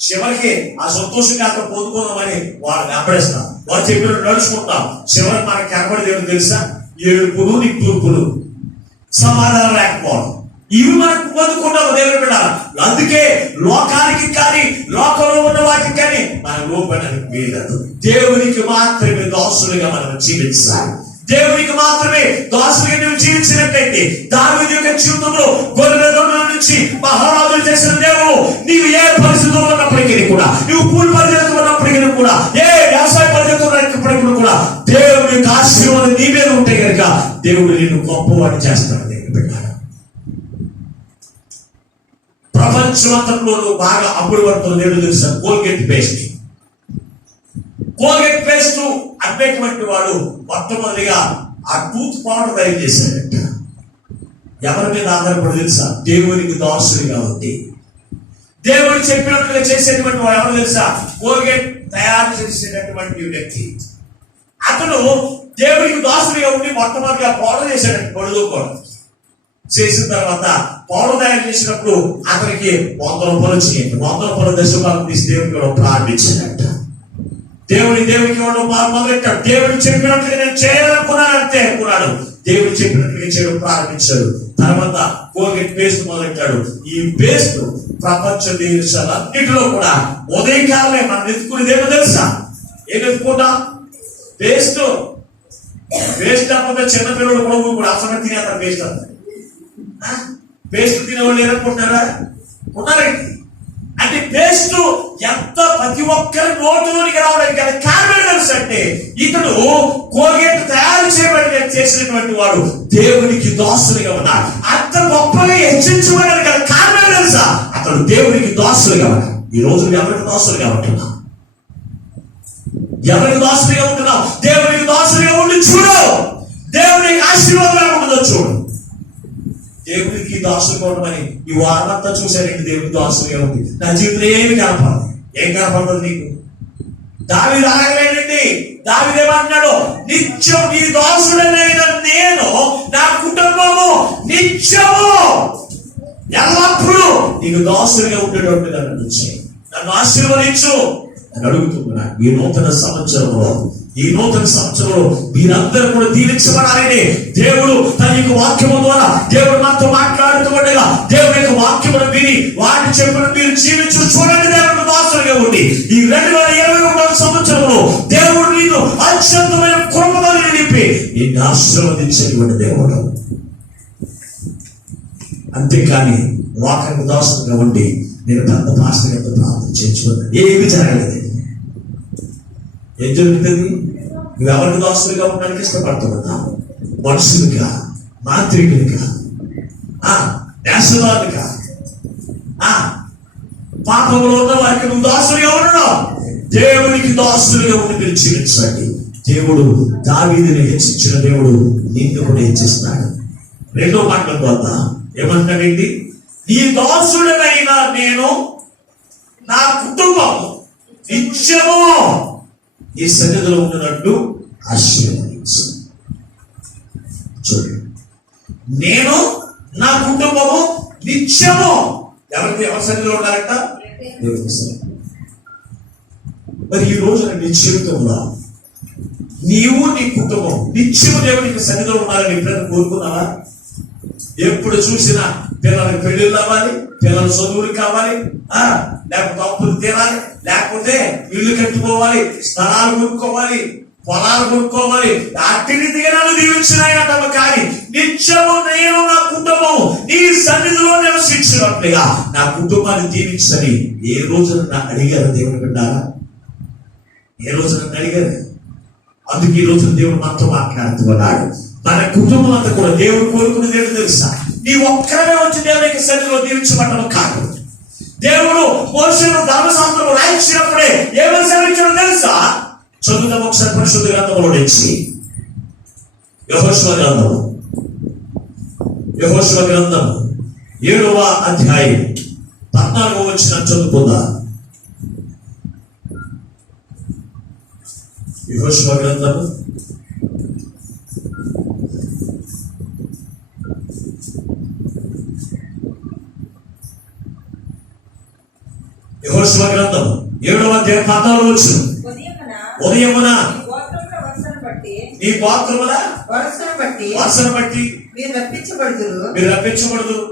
చివరికి ఆ సంతోషంగా అంతా పొందుకోదామని వాళ్ళు వెంబడిస్తాం, వాళ్ళు చెప్పినట్టు నడుచుకుంటాం. చివరికి మనకు కనబడేది తెలుసా? ఏడుపులు, నిట్టూర్పులు, సమాధానం లేకపోవడం, ఇవి మనకు పొందుకుంటాము దేవుని బిడ్డ. అందుకే లోకానికి కానీ లోకంలో ఉన్న వాటికి కానీ మన లోపడానికి వీలదు. దేవునికి మాత్రమే దాసులుగా మనం జీవించాలి. దేవునికి మాత్రమే దాసులుగా నువ్వు జీవించినట్లయితే దావీదు యొక్క జీవితంలో గొర్రెల దొంగల నుంచి మహారాజులు చేసిన దేవుడు నీవు ఏ పరిస్థితి కూడా, నువ్వు కూలి పని చేస్తున్నప్పటికీ కూడా, ఏ వ్యవసాయ పని చేస్తున్నప్పటికీ కూడా దేవుడి యొక్క ఆశీర్వాదం నీ మీద ఉంటే కనుక దేవుడు నిన్ను గొప్పవాడిని చేస్తాడు. దేవుని బిడ్డ, ప్రపంచమంతలో బాగా అప్పుడు పడుతున్న దేవుడు తెలుసా? Colgate paste. కోల్గేట్ పేస్ట్ అమ్మేటువంటి వాడు మొట్టమొదటిగా ఆ టూత్ పౌడర్ తయారు చేశాడట. ఎవరి మీద ఆధారపడి తెలుసా? దేవునికి దాసుడిగా ఉంది. దేవుడు చెప్పినట్లుగా చేసేటువంటి వాడు ఎవరు తెలుసా? కోల్గేట్ తయారు చేసేటటువంటి వ్యక్తి. అతను దేవునికి దాసుడిగా ఉండి మొట్టమొదటిగా పౌడర్ చేశాడట. పొడుగు పౌడర్ చేసిన తర్వాత పౌడర్ తయారు చేసినప్పుడు అతనికి 100 రూపాయలు వచ్చినాయి. 100 రూపాయల దశభాగం తీసి దేవుడికి ప్రారంభించాడట. దేవునికి మొదలెట్టాడు. దేవుడు చెప్పినట్లుగా నేను చేయాలనుకున్నాను అంతే అనుకున్నాడు. దేవుడు చెప్పినట్లుగా చేయడం ప్రారంభించాడు. తర్వాత కోల్గేట్ పేస్ట్ మొదలెట్టాడు. ఈ పేస్ట్ ప్రపంచ దేశాలన్నిటిలో కూడా ఉదయకాలమే మనం ఎత్తుకునేది ఏమో తెలుసా? ఏం ఎత్తుకుంటాం? పేస్ట్. పేస్ట్ అప్పుడు చిన్నపిల్లలు కూడా అసలు తినేస్తారు. పేస్ట్ అంతా పేస్ట్ తినేవాళ్ళు ఏరనుకుంటున్నారా? ఉన్నారండి. అంటే పేస్ట్ ఎంత ప్రతి ఒక్కరి నోటులోనికి రావడానికి గల కారణం తెలుసు అంటే ఇతడు కోల్గేట్ తయారు చేసినటువంటి వాడు దేవునికి దాసులుగా ఉన్నాడు. అంత గొప్పగా హెచ్చించబడడానికి గల కారణం తెలుసా? అతడు దేవునికి దాసులుగా ఉన్నాడు. ఈ రోజు ఎవరికి దాసులుగా ఉంటున్నాం? ఎవరికి దాసులుగా ఉంటున్నాం? దేవునికి దాసులుగా ఉండి చూడు. దేవునికి ఆశీర్వాదం ఉండదో చూడు. దేవునికి దాసులుగా ఉండమని ఈ వారమంతా చూశానండి. దేవునికి దాసులుగా ఉంది. నా జీవితంలో ఏమి కనపడదు. ఏం కనపడుతుంది నీకు? దావీదు ఆగలేనండి. దావీదు ఏమంటున్నాడు? నిత్యం నీ దాసుడనైన నేను, నా కుటుంబము నిత్యము ఎల్లప్పుడూ నీకు దాసులుగా ఉండేటట్టుగా నన్ను ఆశీర్వదించు అని అడుగుతున్నాను. ఈ నూతన సంవత్సరంలో మీరందరూ కూడా దీవించబడాలని దేవుడు తన యొక్క వాక్యము ద్వారా దేవుడు మనతో మాట్లాడుతుండగా దేవుడి యొక్క వాక్యమును విని వాటిని చెప్పిన మీరు జీవించు చూడండి. దేవుడు దాసులుగా ఉండి ఈ 2021 సంవత్సరంలో దేవుడు నీకు అత్యంతమైన కృపను నిలిపి నిన్ను ఆశీర్వదించేటువంటి దేవుడు. అంతేకాని వాక్యము దాసులుగా ఉండి నేను పెద్ద పాస్టర్ గారితో ప్రార్థన చేయించుకున్నాను. ఏమి జరగలేదు. ఏం జరుగుతుంది? నువ్వు ఎవరికి దాసులుగా ఉండడానికి ఇష్టపడుతున్నా? మనుషులుగా, మాంత్రికులుగా, దేశవాదులుగా, పాపంలో ఉన్న వారికి నువ్వు దాసులుగా ఉండడం. దేవునికి దాసులుగా ఉండి మీరు జీవించండి. దేవుడు దావీదుని హెచ్చించిన దేవుడు నిన్ను కూడా హెచ్చిస్తున్నాడు. రెండో మాటల ద్వారా ఏమంటాడండి? నీ దాసుడనైనా నేను, నా కుటుంబం నిత్యము ఈ సన్నిధిలో ఉన్నట్టు ఆశీర్వదించు. చూడండి, నేను నా కుటుంబము నిత్యము ఎవరి సన్నిధిలో ఉండాలంట? మరి ఈ రోజున నీ జీవితంలో నీవు నీ కుటుంబం నిత్యము దేవునికి సన్నిధిలో ఉండాలని ఎప్పుడైనా కోరుకున్నావా? ఎప్పుడు చూసినా పిల్లలకి పెళ్లిళ్ళు అవ్వాలి, పిల్లల చదువులు కావాలి, లేకపోతే అప్పులు తీరాలి, లేకపోతే ఇల్లు కట్టుకోవాలి, స్థలాలు కొనుక్కోవాలి, పొలాలు కొనుక్కోవాలి. అట్టిని తీరాలు దీవించినాయటము. కానీ నిత్యము నేను నా కుటుంబం నీ సన్నిధిలో నివసించినట్లుగా నా కుటుంబాన్ని దీవించని ఏ రోజు నన్ను అడిగారు దేవుని బిడ్డారా? ఏ రోజు నన్ను అడిగారు? అందుకే ఈ రోజు దేవుడు మనతో మాట్లాడుతున్నాడు. మన కుటుంబం అంతా కూడా దేవుడు కోరుకునేది ఏంటో తెలుసా? నీ ఒక్కరే వచ్చి దేవునికి సన్నిధిలో దీవించబడటం కాదు. దేవుడు మోషేను ధర్మశాస్త్రం రాయించినప్పుడే ఏమని సెలవించడం తెలుసా? చదువుతాం ఒకసారి పరిశుద్ధ గ్రంథంలో నుంచి. యెహోషువ గ్రంథం 7వ అధ్యాయం 14వ వచనం చదువుకుందాం. యెహోషువ గ్రంథం 7వ అధ్యాయం 14వ వచనం. ఉదయమున నీ గోత్రముల వరుసను బట్టి మీరు రప్పించబడుదురు.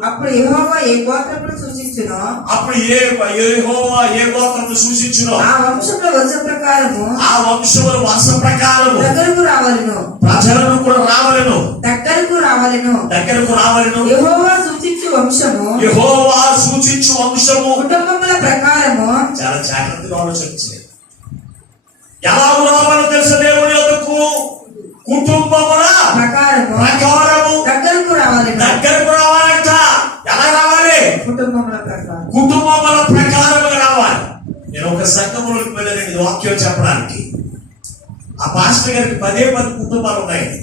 అప్పుడు యెహోవా ఏ గోత్రమును సూచించునో ఆ వంశముల వరుస ప్రకారము దగ్గరకు రావాలను, ప్రజలను కూడా రావాలను, దగ్గరకు రావాలను. యెహోవా సూచించు వంశము కుటుంబముల ప్రకారము. చాలా జాగ్రత్త ఎందుకు ఆలోచన చేయాలి? ఎలా రావాలో తెలుసు దేవుని యొద్దకు? కుటుంబముల ప్రకారము దగ్గరకు రావాలి. దగ్గరకు రావాలంట. ఎలా రావాలి? కుటుంబముల ప్రకారం. కుటుంబముల ప్రకారముగా రావాలి. నేను ఒక సంఘములకు వెళ్ళాను వాక్యం చెప్పడానికి. ఆ పాస్టర్ గారికి 10 కుటుంబాలు ఉన్నాయండి.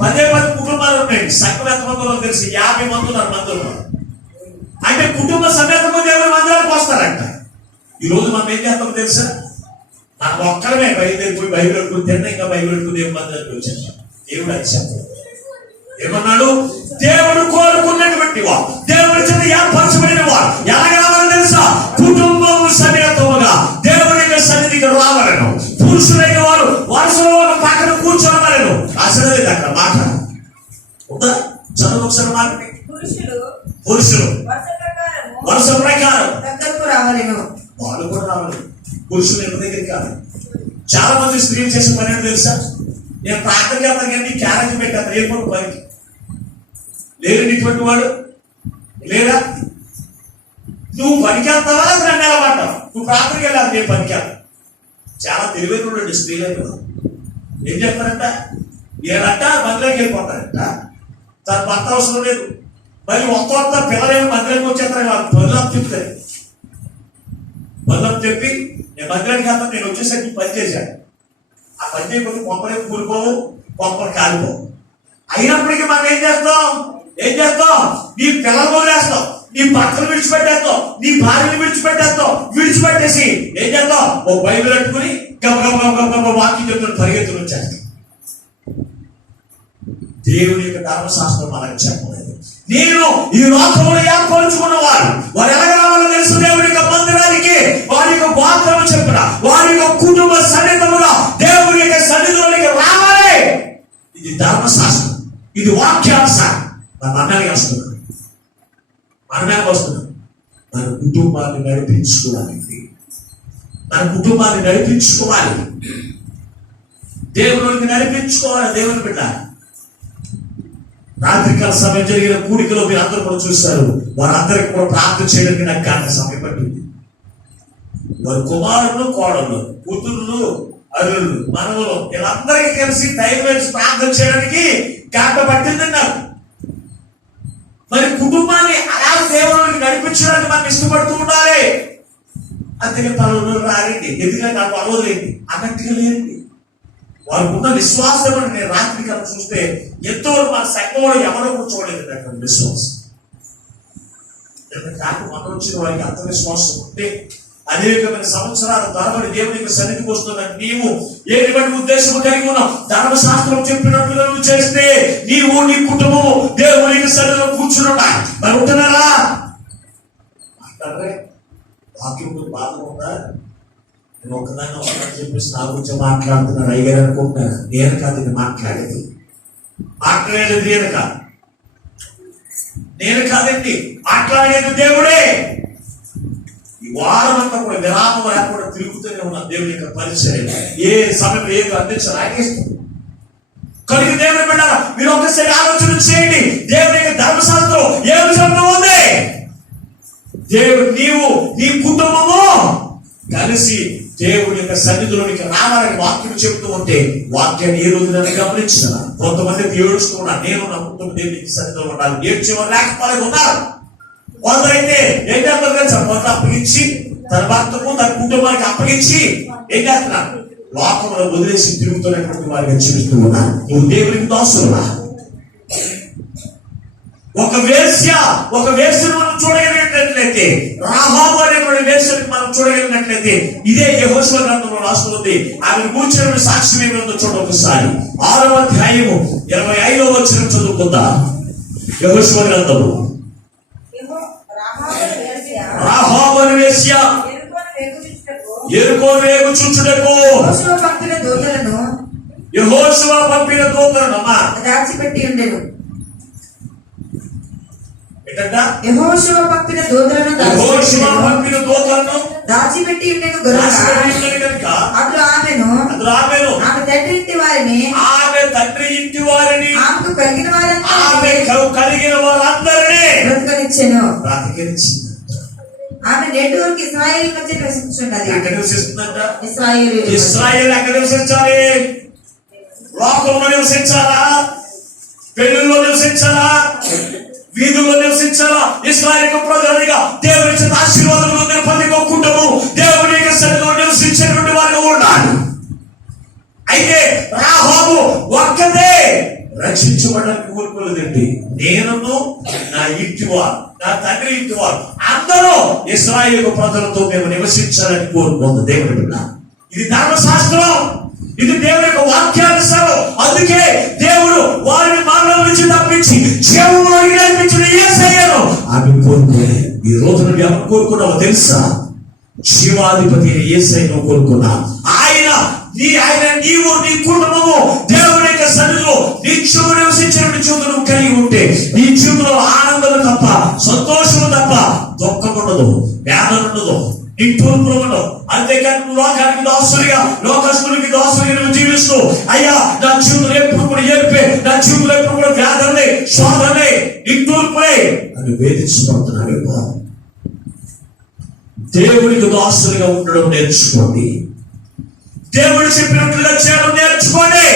10 కుటుంబాలు ఉన్నాయి. సంఘం ఎంతమందిలో తెలిసి 50 మంది ఉన్నారు మందులో. అంటే కుటుంబ సమేతము దేవుని మందిరానికి వస్తారంట. ఈ రోజు మనం ఏం చేస్తామో తెలుసా? మనం ఒక్కడమే బయలుదేరిపోయి బైబిల్ పెట్టుకుని తిన్న ఇంకా బైబిల్ పెట్టుకుని దేవుని మందిరానికి వచ్చాను. దేవుడు అది చెప్పాడు. ఏమన్నాడు? దేవుడు కోరుకున్నటువంటి వాడు, దేవుడి చేత ఏర్పరచబడిన వాడు ఎలాగ రావాలని తెలుసా? కుటుంబము సమేతముగా దేవుని సన్నిధికి రావాలను. పురుషులైన వారు వరుసలో ఒక పక్కన కూర్చోవాలను. అసలు అక్కడ మాట ఉందా? చదువు ఒకసారి మాట. పురుషులు వరుస ప్రకారం దగ్గరకు రావాలను. వాళ్ళు కూడా రావాలి. పురుషులు ఎవరి దగ్గరికి కాదు. చాలా మంది స్త్రీలు చేసే పని ఏంటో తెలుసా? నేను ప్రార్థన చేస్తాను కానీ క్యారేజ్ పెట్టాను ఏర్పడు పనికి లేదండి. ఇటువంటి వాడు లేదా? నువ్వు పనికి వెళ్తావా? 2 నెలలు పడ్డావు. నువ్వు ప్రార్థనకి వెళ్ళాలి, నేను పనికి వెళ్తాను. చాలా తెలివైన స్త్రీలు ఏం చెప్తారంట? ఏడంట మందిలోకి వెళ్ళిపోతారంట. తన భర్త అవసరం లేదు. మరి మొత్తం పిల్లలేమో మందిరానికి వచ్చేస్తారు. వాళ్ళు పనులకు చెప్తారు. పనులకు చెప్పి నేను మందిరానికి వెళ్తాను, నేను వచ్చేసరికి పని చేశాను. ఆ పని చేయకపోతే కొంపలే కూలిపోవు, కొంపలు కాలిపోవు. అయినప్పటికీ మనం ఏం చేస్తాం? నీ పిల్లలు వదిలేస్తాం, నీ భర్తలు విడిచిపెట్టేస్తాం, నీ భార్యను విడిచిపెట్టేసి ఏం చేస్తాం? ఓ బైబిల్ పెట్టుకుని గబ వాక్యం చెప్తున్న పరిగెత్తులు వచ్చేస్తాం. దేవుని యొక్క ధర్మశాస్త్రం మనకు చెప్పలేదు. నేను ఈ లోకంలో ఏర్పరుచుకున్న వారు ఎలాగ రావాలో తెలుసు. దేవుని యొక్క మందిరానికి వారి యొక్క గోత్రము చెప్పిన వారి యొక్క కుటుంబ సన్నిధముగా దేవుని యొక్క సన్నిధిలోనికి రావాలి. ఇది ధర్మశాస్త్రం, ఇది వాక్యానుసారం. మన అన్నకి వస్తున్నాం, మనమే వస్తున్నాం. మన కుటుంబాన్ని నడిపించుకోవాలి. దేవునికి నడిపించుకోవాలి. దేవుని బిడ్డ రాత్రికాల సమయం జరిగిన కూడికలో మీరు అందరూ కూడా చూస్తారు. వారందరికి కూడా ప్రార్థన చేయడానికి నాకు గంట సమయం పట్టింది. వారి కుమారులు, కోడళ్ళు, కూతుర్లు, అల్లుళ్ళు, మనవలు వీళ్ళందరికీ కలిసి టైం వేసి ప్రార్థన చేయడానికి గంట పట్టింది నాకు. మరి కుటుంబాన్ని అలా దేవునికి నడిపించడానికి మనం ఇష్టపడుతూ ఉండాలి. అందుకే తనలో రారండి, ఎందుకంటే నాకు అవ్వలేదు అన్నట్టుగా లేదండి. వారికి ఉన్న విశ్వాసం అని నేను రాత్రి కథ చూస్తే ఎంతవరకు మన సంఘంలో ఎవరో కూర్చోలేదు అటువంటి విశ్వాసం. కాక మనం వచ్చిన వారికి అంత విశ్వాసం ఉంటే అనేకమైన సంవత్సరాల తరబడి దేవునికి సన్నిధికి వస్తున్న నీవు ఎటువంటి ఉద్దేశం కలిగి ఉన్నావు? ధర్మశాస్త్రం చెప్పినట్లుగా నువ్వు చేస్తే నీవు నీ కుటుంబము దేవునికి సన్నిధిలో కూర్చున్నా మరి ఉంటున్నారా? మాట్లాడరే వాక్యం బాధగా ఉందా? నేను ఒకదాన్ని ఒకటి చెప్పేసి నా గురించి మాట్లాడుతున్నాను అయ్యారు అనుకుంటున్నాను. నేను కాదు ఇది మాట్లాడేది నేను కాదండి, మాట్లాడేది దేవుడే. ఈ వారం అంతా కూడా విరామం లేకుండా తిరుగుతూనే ఉన్నాను దేవుని యొక్క పరిచయం. ఏ సమయం ఏదో అందించాలి ఆయన ఇష్టం. కనుక దేవుని బిడ్డలారా మీరు ఒకసారి ఆలోచన చేయండి. దేవుని యొక్క ధర్మశాస్త్రం ఏమి చెప్తూ ఉంది? దేవుడు నీవు నీ కుటుంబము కలిసి దేవుడి యొక్క సన్నిధిలోనికి రావాలని వాక్యం చెప్తూ ఉంటే వాక్యాన్ని ఏ రోజు నేను గమనించిన కొంతమంది ఏడుస్తూ ఉన్నారు. నేను నా కుటుంబం దేవునికి సన్నిధిలో ఉండాలి, ఏడ్చేవారు లేకపోతే ఉన్నారు. కొందరైతే ఏం చేస్తారు తెలుసా? కొంత అప్పగించి తన భర్తకు తన కుటుంబానికి అప్పగించి ఏం చేస్తున్నారు? లోకంలో వదిలేసి తిరుగుతున్నటువంటి వారిగా జీవిస్తూ ఉన్నారు. నువ్వు దేవునికి దాసులున్నా. ఒక వేశ్యను మనం చూడగలిగినట్లయితే, రాహాబు అనేటువంటి వేశ్యని మనం చూడగలిగినట్లయితే ఇదే యెహోషువ గ్రంథంలో రాస్తుంది. ఆమె కూర్చున్న సాక్ష్యం ఏమిటో చూడ ఒకసారి 6వ అధ్యాయము 25వ వచనం చదువుకుందా. యెహోషువ గ్రంథము. రాహాబు అనే వేశ్య యెరికోను వేగు చూచుటకు యెహోషువ పంపిన దూతలను దాచిపెట్టి ఉండెను. యెహోషువ పంపిన దూతలను దాచిపెట్టి ఉండెను గనుక అతడు ఆమెను ఆమె తండ్రి ఇంటి వారిని ఆమెకు కలిగిన వారందరినీ బ్రతకనిచ్చెను. ఆమె నెట్వర్క్ ఇశ్రాయేలు మధ్య నివసించున్నది. ఎక్కడ నివసిస్తుందంట? ఇశ్రాయేలు. ఇశ్రాయేల్ ఎక్కడ నివసించాలి? లోకంలో నివసించాలా? పెళ్లిలో నివసించాలా? వీధుల్లో నివసించాలా? ఇశ్రాయేలు ప్రజలుగా దేవుని చేత ఆశీర్వాదం పొందుకోకుంటాము. దేవుని యొక్క సన్నిధిలో నివసించేటువంటి వారు ఉండాలి. అయితే రాహాబు ఒక్కదే రక్షించబడడానికి కోరుకోలేదండి. నేనును నా ఇంటి వారు, నా తండ్రి ఇంటి వారు అందరూ ఇశ్రాయేలు ప్రజలతో మేము నివసించాలని కోరుకుంది దేవుని బిడ్డ. ఇది ధర్మశాస్త్రం, ఇది దేవుని యొక్క వాక్యానుసారం. అందుకే దేవుడు వారిని మరణం నుంచి తప్పించి జీవంలో నడిపించిన యేసయ్యను ఆమె కోరుకోలే. ఈ రోజు నువ్వు ఎవరు కోరుకున్నావో తెలుసా? జీవాధిపతి యేసయ్యను కోరుకున్నా. ఆయన నీవు నీ కుటుంబము దేవుని యొక్క సన్నిధిలో నిత్యము నివసించిన జీవితం కలిగి ఉంటే నీ జీవితంలో ఆనందం తప్ప, సంతోషము తప్ప దుఃఖం ఉండదు, వేదన ఉండదు, నిట్టూర్పు ఉండదు. అంతేకాదు నువ్వు లోకానికి దాసుడిగా, లోకస్తునికి దాసుడిగా నువ్వు జీవిస్తూ అయ్యా నా జీవితంలో ఎప్పుడు కూడా ఏర్పే, నా జీవితంలో ఎప్పుడు కూడా వేదనే, శోధనే, నిట్టూర్పులే అని వేధించబడుతున్నాడు. దేవునికి దాసుడిగా ఉండడం నేర్చుకోండి. దేవుడు చెప్పినట్లుగా చేయడం నేర్చుకోండి.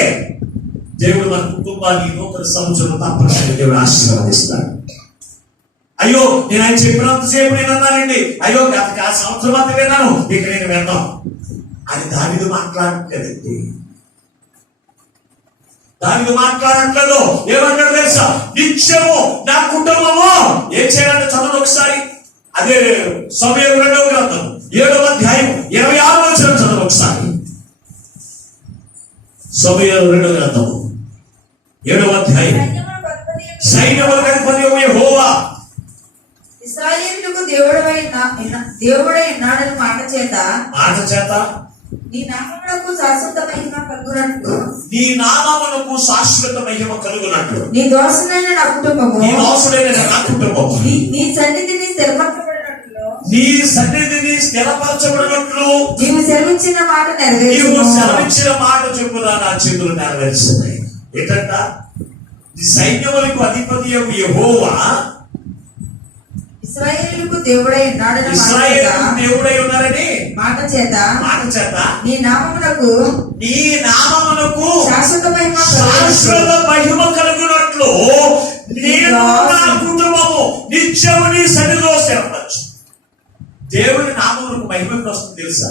దేవుడు మన కుటుంబాన్ని నూతన సంవత్సరం తప్పనిసరిగా దేవుడు ఆశీర్వదిస్తాడు. అయ్యో నేను ఆయన చెప్పినంతసేపు నేను అన్నానండి, అయ్యో గత సంవత్సరం అంతా విన్నాను, ఇక నేను విన్నాను అని దావీదు మాట్లాడట్లేదండి. దావీదు మాట్లాడట్లేదు. ఏమన్నాడు తెలుసా? నిత్యము నా కుటుంబము ఏం చేయాలంటే చదవండి ఒకసారి. అదే సమూయేలు 2వ గ్రంథం 7వ అధ్యాయం 26వ వచనం చదవండి ఒకసారి. సమూయేలు 2వ గ్రంథం 7వ అధ్యాయం. సైన్యములకు అధిపతి యెహోవా ఇశ్రాయేలుకు దేవుడై ఉన్నాడని మాట చేత నీ నామమునకు శాశ్వత మహిమ కలుగునట్లు, నీ నామమునకు శాశ్వత మహిమ కలుగునట్లు, నీ దోషులైన నా కుటుంబము, నీ దోషులైన నా కుటుంబము నీ సన్నిధిని స్థిరపరచబడినట్లు, నీ సన్నిధిని స్థిరపరచబడినట్లు నీవు సెలవిచ్చిన మాట నీవు నెరవేర్చును. సెలవిచ్చిన మాట చెప్పుదా నా చేతులు నెరవేర్చున్నాయి. ఏంటంట? ఈ సైన్యములకు అధిపతి యెహోవా ఇశ్రాయేలుకు దేవుడై ఉన్నాడని ఇశ్రాయేలుకు దేవుడై ఉన్నారని మాట చేత నీ నామమునకు శాశ్వత మహిమ కలుగునట్లు నేను నా కుటుంబము నిత్యము నీ సన్నిధిలో స్థిరపరచు. దేవుని నామమునకు మహిమ ఎప్పుడు వస్తుంది తెలుసా?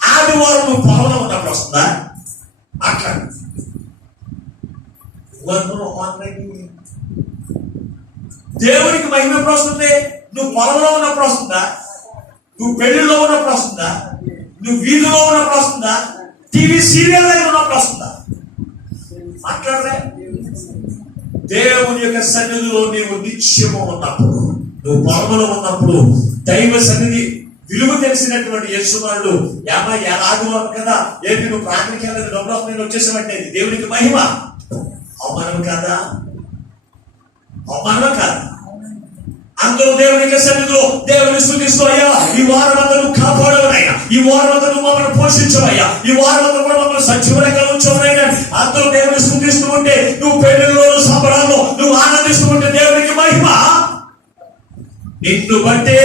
ఆదివారం నువ్వు పొలంలో ఉన్నప్పుడు వస్తుందా? మాట్లాడు. దేవునికి మహిమ ఎప్పుడు వస్తుంది? నువ్వు పొలంలో ఉన్నప్పుడు వస్తుందా? నువ్వు పెళ్లిలో ఉన్నప్పుడు వస్తుందా? నువ్వు వీధిలో ఉన్నప్పుడు వస్తుందా? టీవీ సీరియల్ దగ్గర ఉన్నప్పుడు వస్తుందా? మాట్లాడలే. దేవుని యొక్క సన్నిధిలో నీవు నిత్యము ఉన్నప్పుడు, నువ్వు పొలంలో ఉన్నప్పుడు, దైవ సన్నిధి విలువ తెలిసినటువంటి యేసువాడు ఆదివారం కదా ఏంటి నువ్వు ప్రార్థనకి వెళ్ళదు, డబ్బులు నేను వచ్చేసామంటే దేవునికి మహిమ. అవమానం కాదా? అవమానం కాదా? అందరూ దేవునికి సన్నిధిలో దేవుని స్తుతిస్తూ అయ్యా ఈ వారం అంతా నువ్వు కాపాడవనయ్యా, ఈ వారం అంతా నువ్వు మమ్మల్ని పోషించవయ్యా, ఈ వారం అంతా కూడా మమ్మల్ని సజీవంగా ఉంచవనైనా అందరూ దేవుని స్తుతిస్తూ ఉంటే, నువ్వు పెళ్లిలో సంబరాల్లో నువ్వు ఆనందిస్తూ ఉంటే దేవునికి మహిమ. నిన్ను బట్టే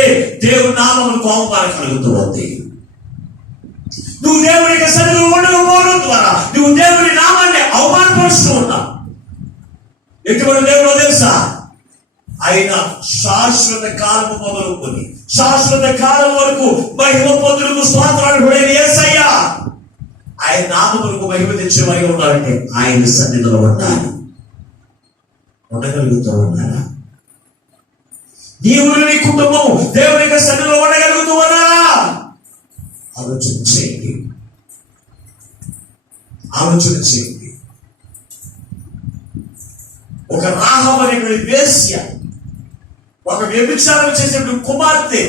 దేవుని నామమునకు అవమానం కలుగుతుంది. నువ్వు దేవునికి సన్నిధిలో ఉండకపోవడం ద్వారా నువ్వు దేవుని నామాన్ని అవమానపరుస్తూ ఉన్నావు. ఎటువంటి దేవుడో తెలుసా? ఆయన శాశ్వత కాలము మొదలుకొని శాశ్వత కాలం వరకు మహిమ పొందులకు స్తోత్రాలు పడేది యేసయ్య. ఆయన నామములకు మహిమ తెచ్చేవారిగా ఉన్నారంటే ఆయన సన్నిధిలో ఉండాలి. ఉండగలుగుతూ ఉన్నారా? నీవు నీ కుటుంబం దేవుని యొక్క సన్నిధిలో ఉండగలుగుతూ ఉన్నారా? ఆలోచన చేయండి, ఆలోచన చేయండి. ఒక రాహబు అనేటువంటి వేశ్య, ఒక వ్యభిచారం చేసేటువంటి కుమార్తె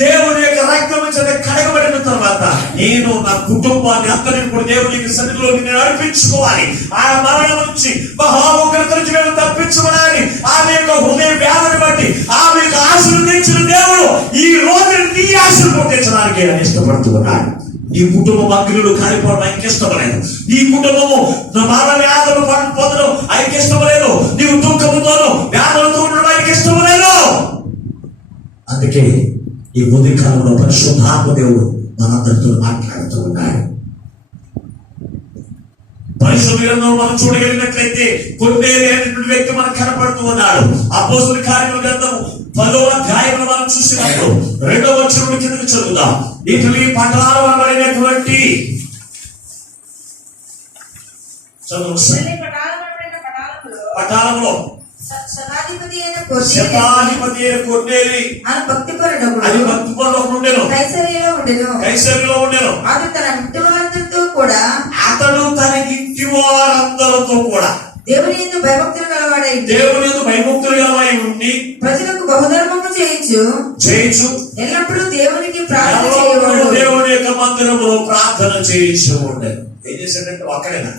దేవుని యొక్క రక్తం చేత కడగబడిన తర్వాత నేను నా కుటుంబాన్ని అందరినీ కూడా దేవుని సన్నిధిలో నేను నడిపించుకోవాలి, ఆ మరణం నుంచి మహాముగ్రత నుంచి మేము తప్పించుకోవాలి. ఆమె యొక్క హృదయ వ్యాధిని బట్టి ఆమె యొక్క ఆశలు తెచ్చిన దేవుడు ఈ రోజు నీ ఆశలు పొందించడానికి ఆయన ఇష్టపడుతున్నాడు. నీ కుటుంబం అగ్నిలో కాలిపోవడం ఆయనకి ఇష్టపడలేదు. నీ కుటుంబము మరణ వ్యాధులు పొందడం ఆయనకి ఇష్టపడలేదు. నీవు దుఃఖముతోనూ వ్యాధులతో ఉండడం ఆయనకి ఇష్టపడలేదు. అందుకే ఈ ఉదయకాలంలో పరిశుద్ధాత్మ దేవుడు మనందరితో మాట్లాడుతూ ఉన్నాడు. పరిశుద్ధ గ్రంథం మనం చూడగలిగినట్లయితే కొన్నేరు అనేటువంటి వ్యక్తి మనకు కనపడుతూ ఉన్నాడు. అపోస్తలుల కార్యముల గ్రంథం 10వ అధ్యాయంలో మనం చూసినప్పుడు 2వ వచనం కిందకి చదువుదాం. ఇటలీ పట్టణాలబడినటువంటి పట్టణంలో శతాధిపతి అయిన కొర్నేలి అని భక్తిపరుడొకడు అది భక్తిపరుడు ఉండెను, కైసరియలో ఉండెను. అతడు తన ఇంటి వారందరితో కూడా దేవుని యందు భయభక్తులు గలవాడై ఉండి ప్రజలకు బహుధర్మము చేయించు ఎల్లప్పుడూ దేవునికి ప్రార్థన చేయవాడు. దేవుని యొక్క మందిరంలో ప్రార్థన చేయించు ఉండేది. ఏం చేశాడంటే ఒక్కడేనా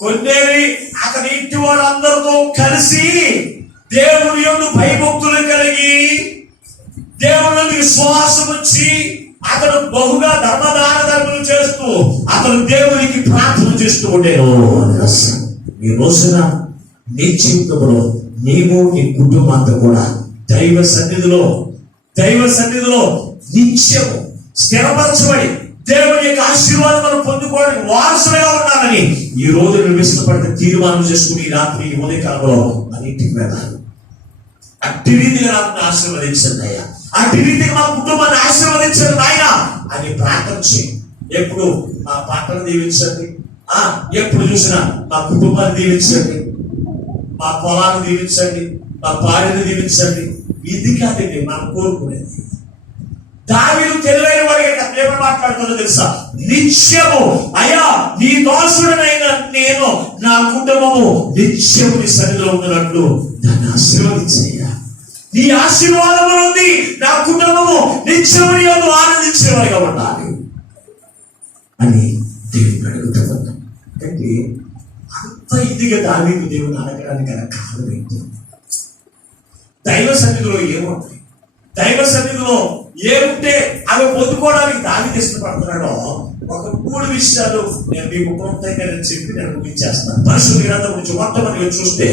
కొన్నేరి అతని ఇంటి వారందరితో కలిసి దేవుని యందు భయభక్తులు కలిగి దేవుని యందు విశ్వాసం వచ్చి అతడు బహుగా ధర్మములు చేస్తూ అతను దేవునికి ప్రార్థన చేస్తూ ఉండేను. ఈ రోజున నీ జీవితంలో నీవు నీ కుటుంబంతో కూడా దైవ సన్నిధిలో నిత్యము స్థిరపరచబడి దేవుని యొక్క ఆశీర్వాదం పొందుకోవడానికి వారసులుగా ఉండాలని ఈ రోజు విశ్వపడిన తీర్మానం చేసుకుని ఈ రాత్రి ఈ ఉదయకాలంలో మన ఇంటికి వెళ్ళాలి. అట్టి రీతిగా నాకు ఆశీర్వదించండి అయ్యా, అట్టి రీతిగా మా కుటుంబాన్ని ఆశీర్వదించండి నాయన అని ప్రార్థన చేయండి. ఎప్పుడు మా పంటను దీవించండి, ఎప్పుడు చూసినా మా కుటుంబాన్ని దీవించండి, మా పొలాన్ని దీవించండి, మా భార్యను దీవించండి. ఇది కాదండి మనం కోరుకునేది. దావీదు తెలివైన వాడికి ఏమని మాట్లాడుతుందో తెలుసా? నిత్యము అయ్యా నీ దాసుడనైన నేను నా కుటుంబము నిత్యము నీ సన్నిధిలో ఉన్నట్లు దాన్ని ఆశీర్వదించయ్యా. నీ ఆశీర్వాదము ఉంది నా కుటుంబము నిత్యము నీ యందు ఆనందించేవారిగా ఉండాలి అని దేవుని అడుగుతున్నాం. అంటే అంత ఇదిగా దావీదు దేవుని అడగడానికి గల కారణం ఏంటి? దైవ సన్నిధిలో ఏముంటాయి? దైవ సన్నిధిలో ఏముంటే అవి పొందుకోవడానికి దావీదు ఇష్టపడుతున్నాడో ఒక 3 విషయాలు నేను మీకు క్లుప్తంగా చెప్పి నేను ముగించేస్తాను. పరిశుద్ధ గ్రంథం గురించి మొట్టమొదటిగా చూస్తే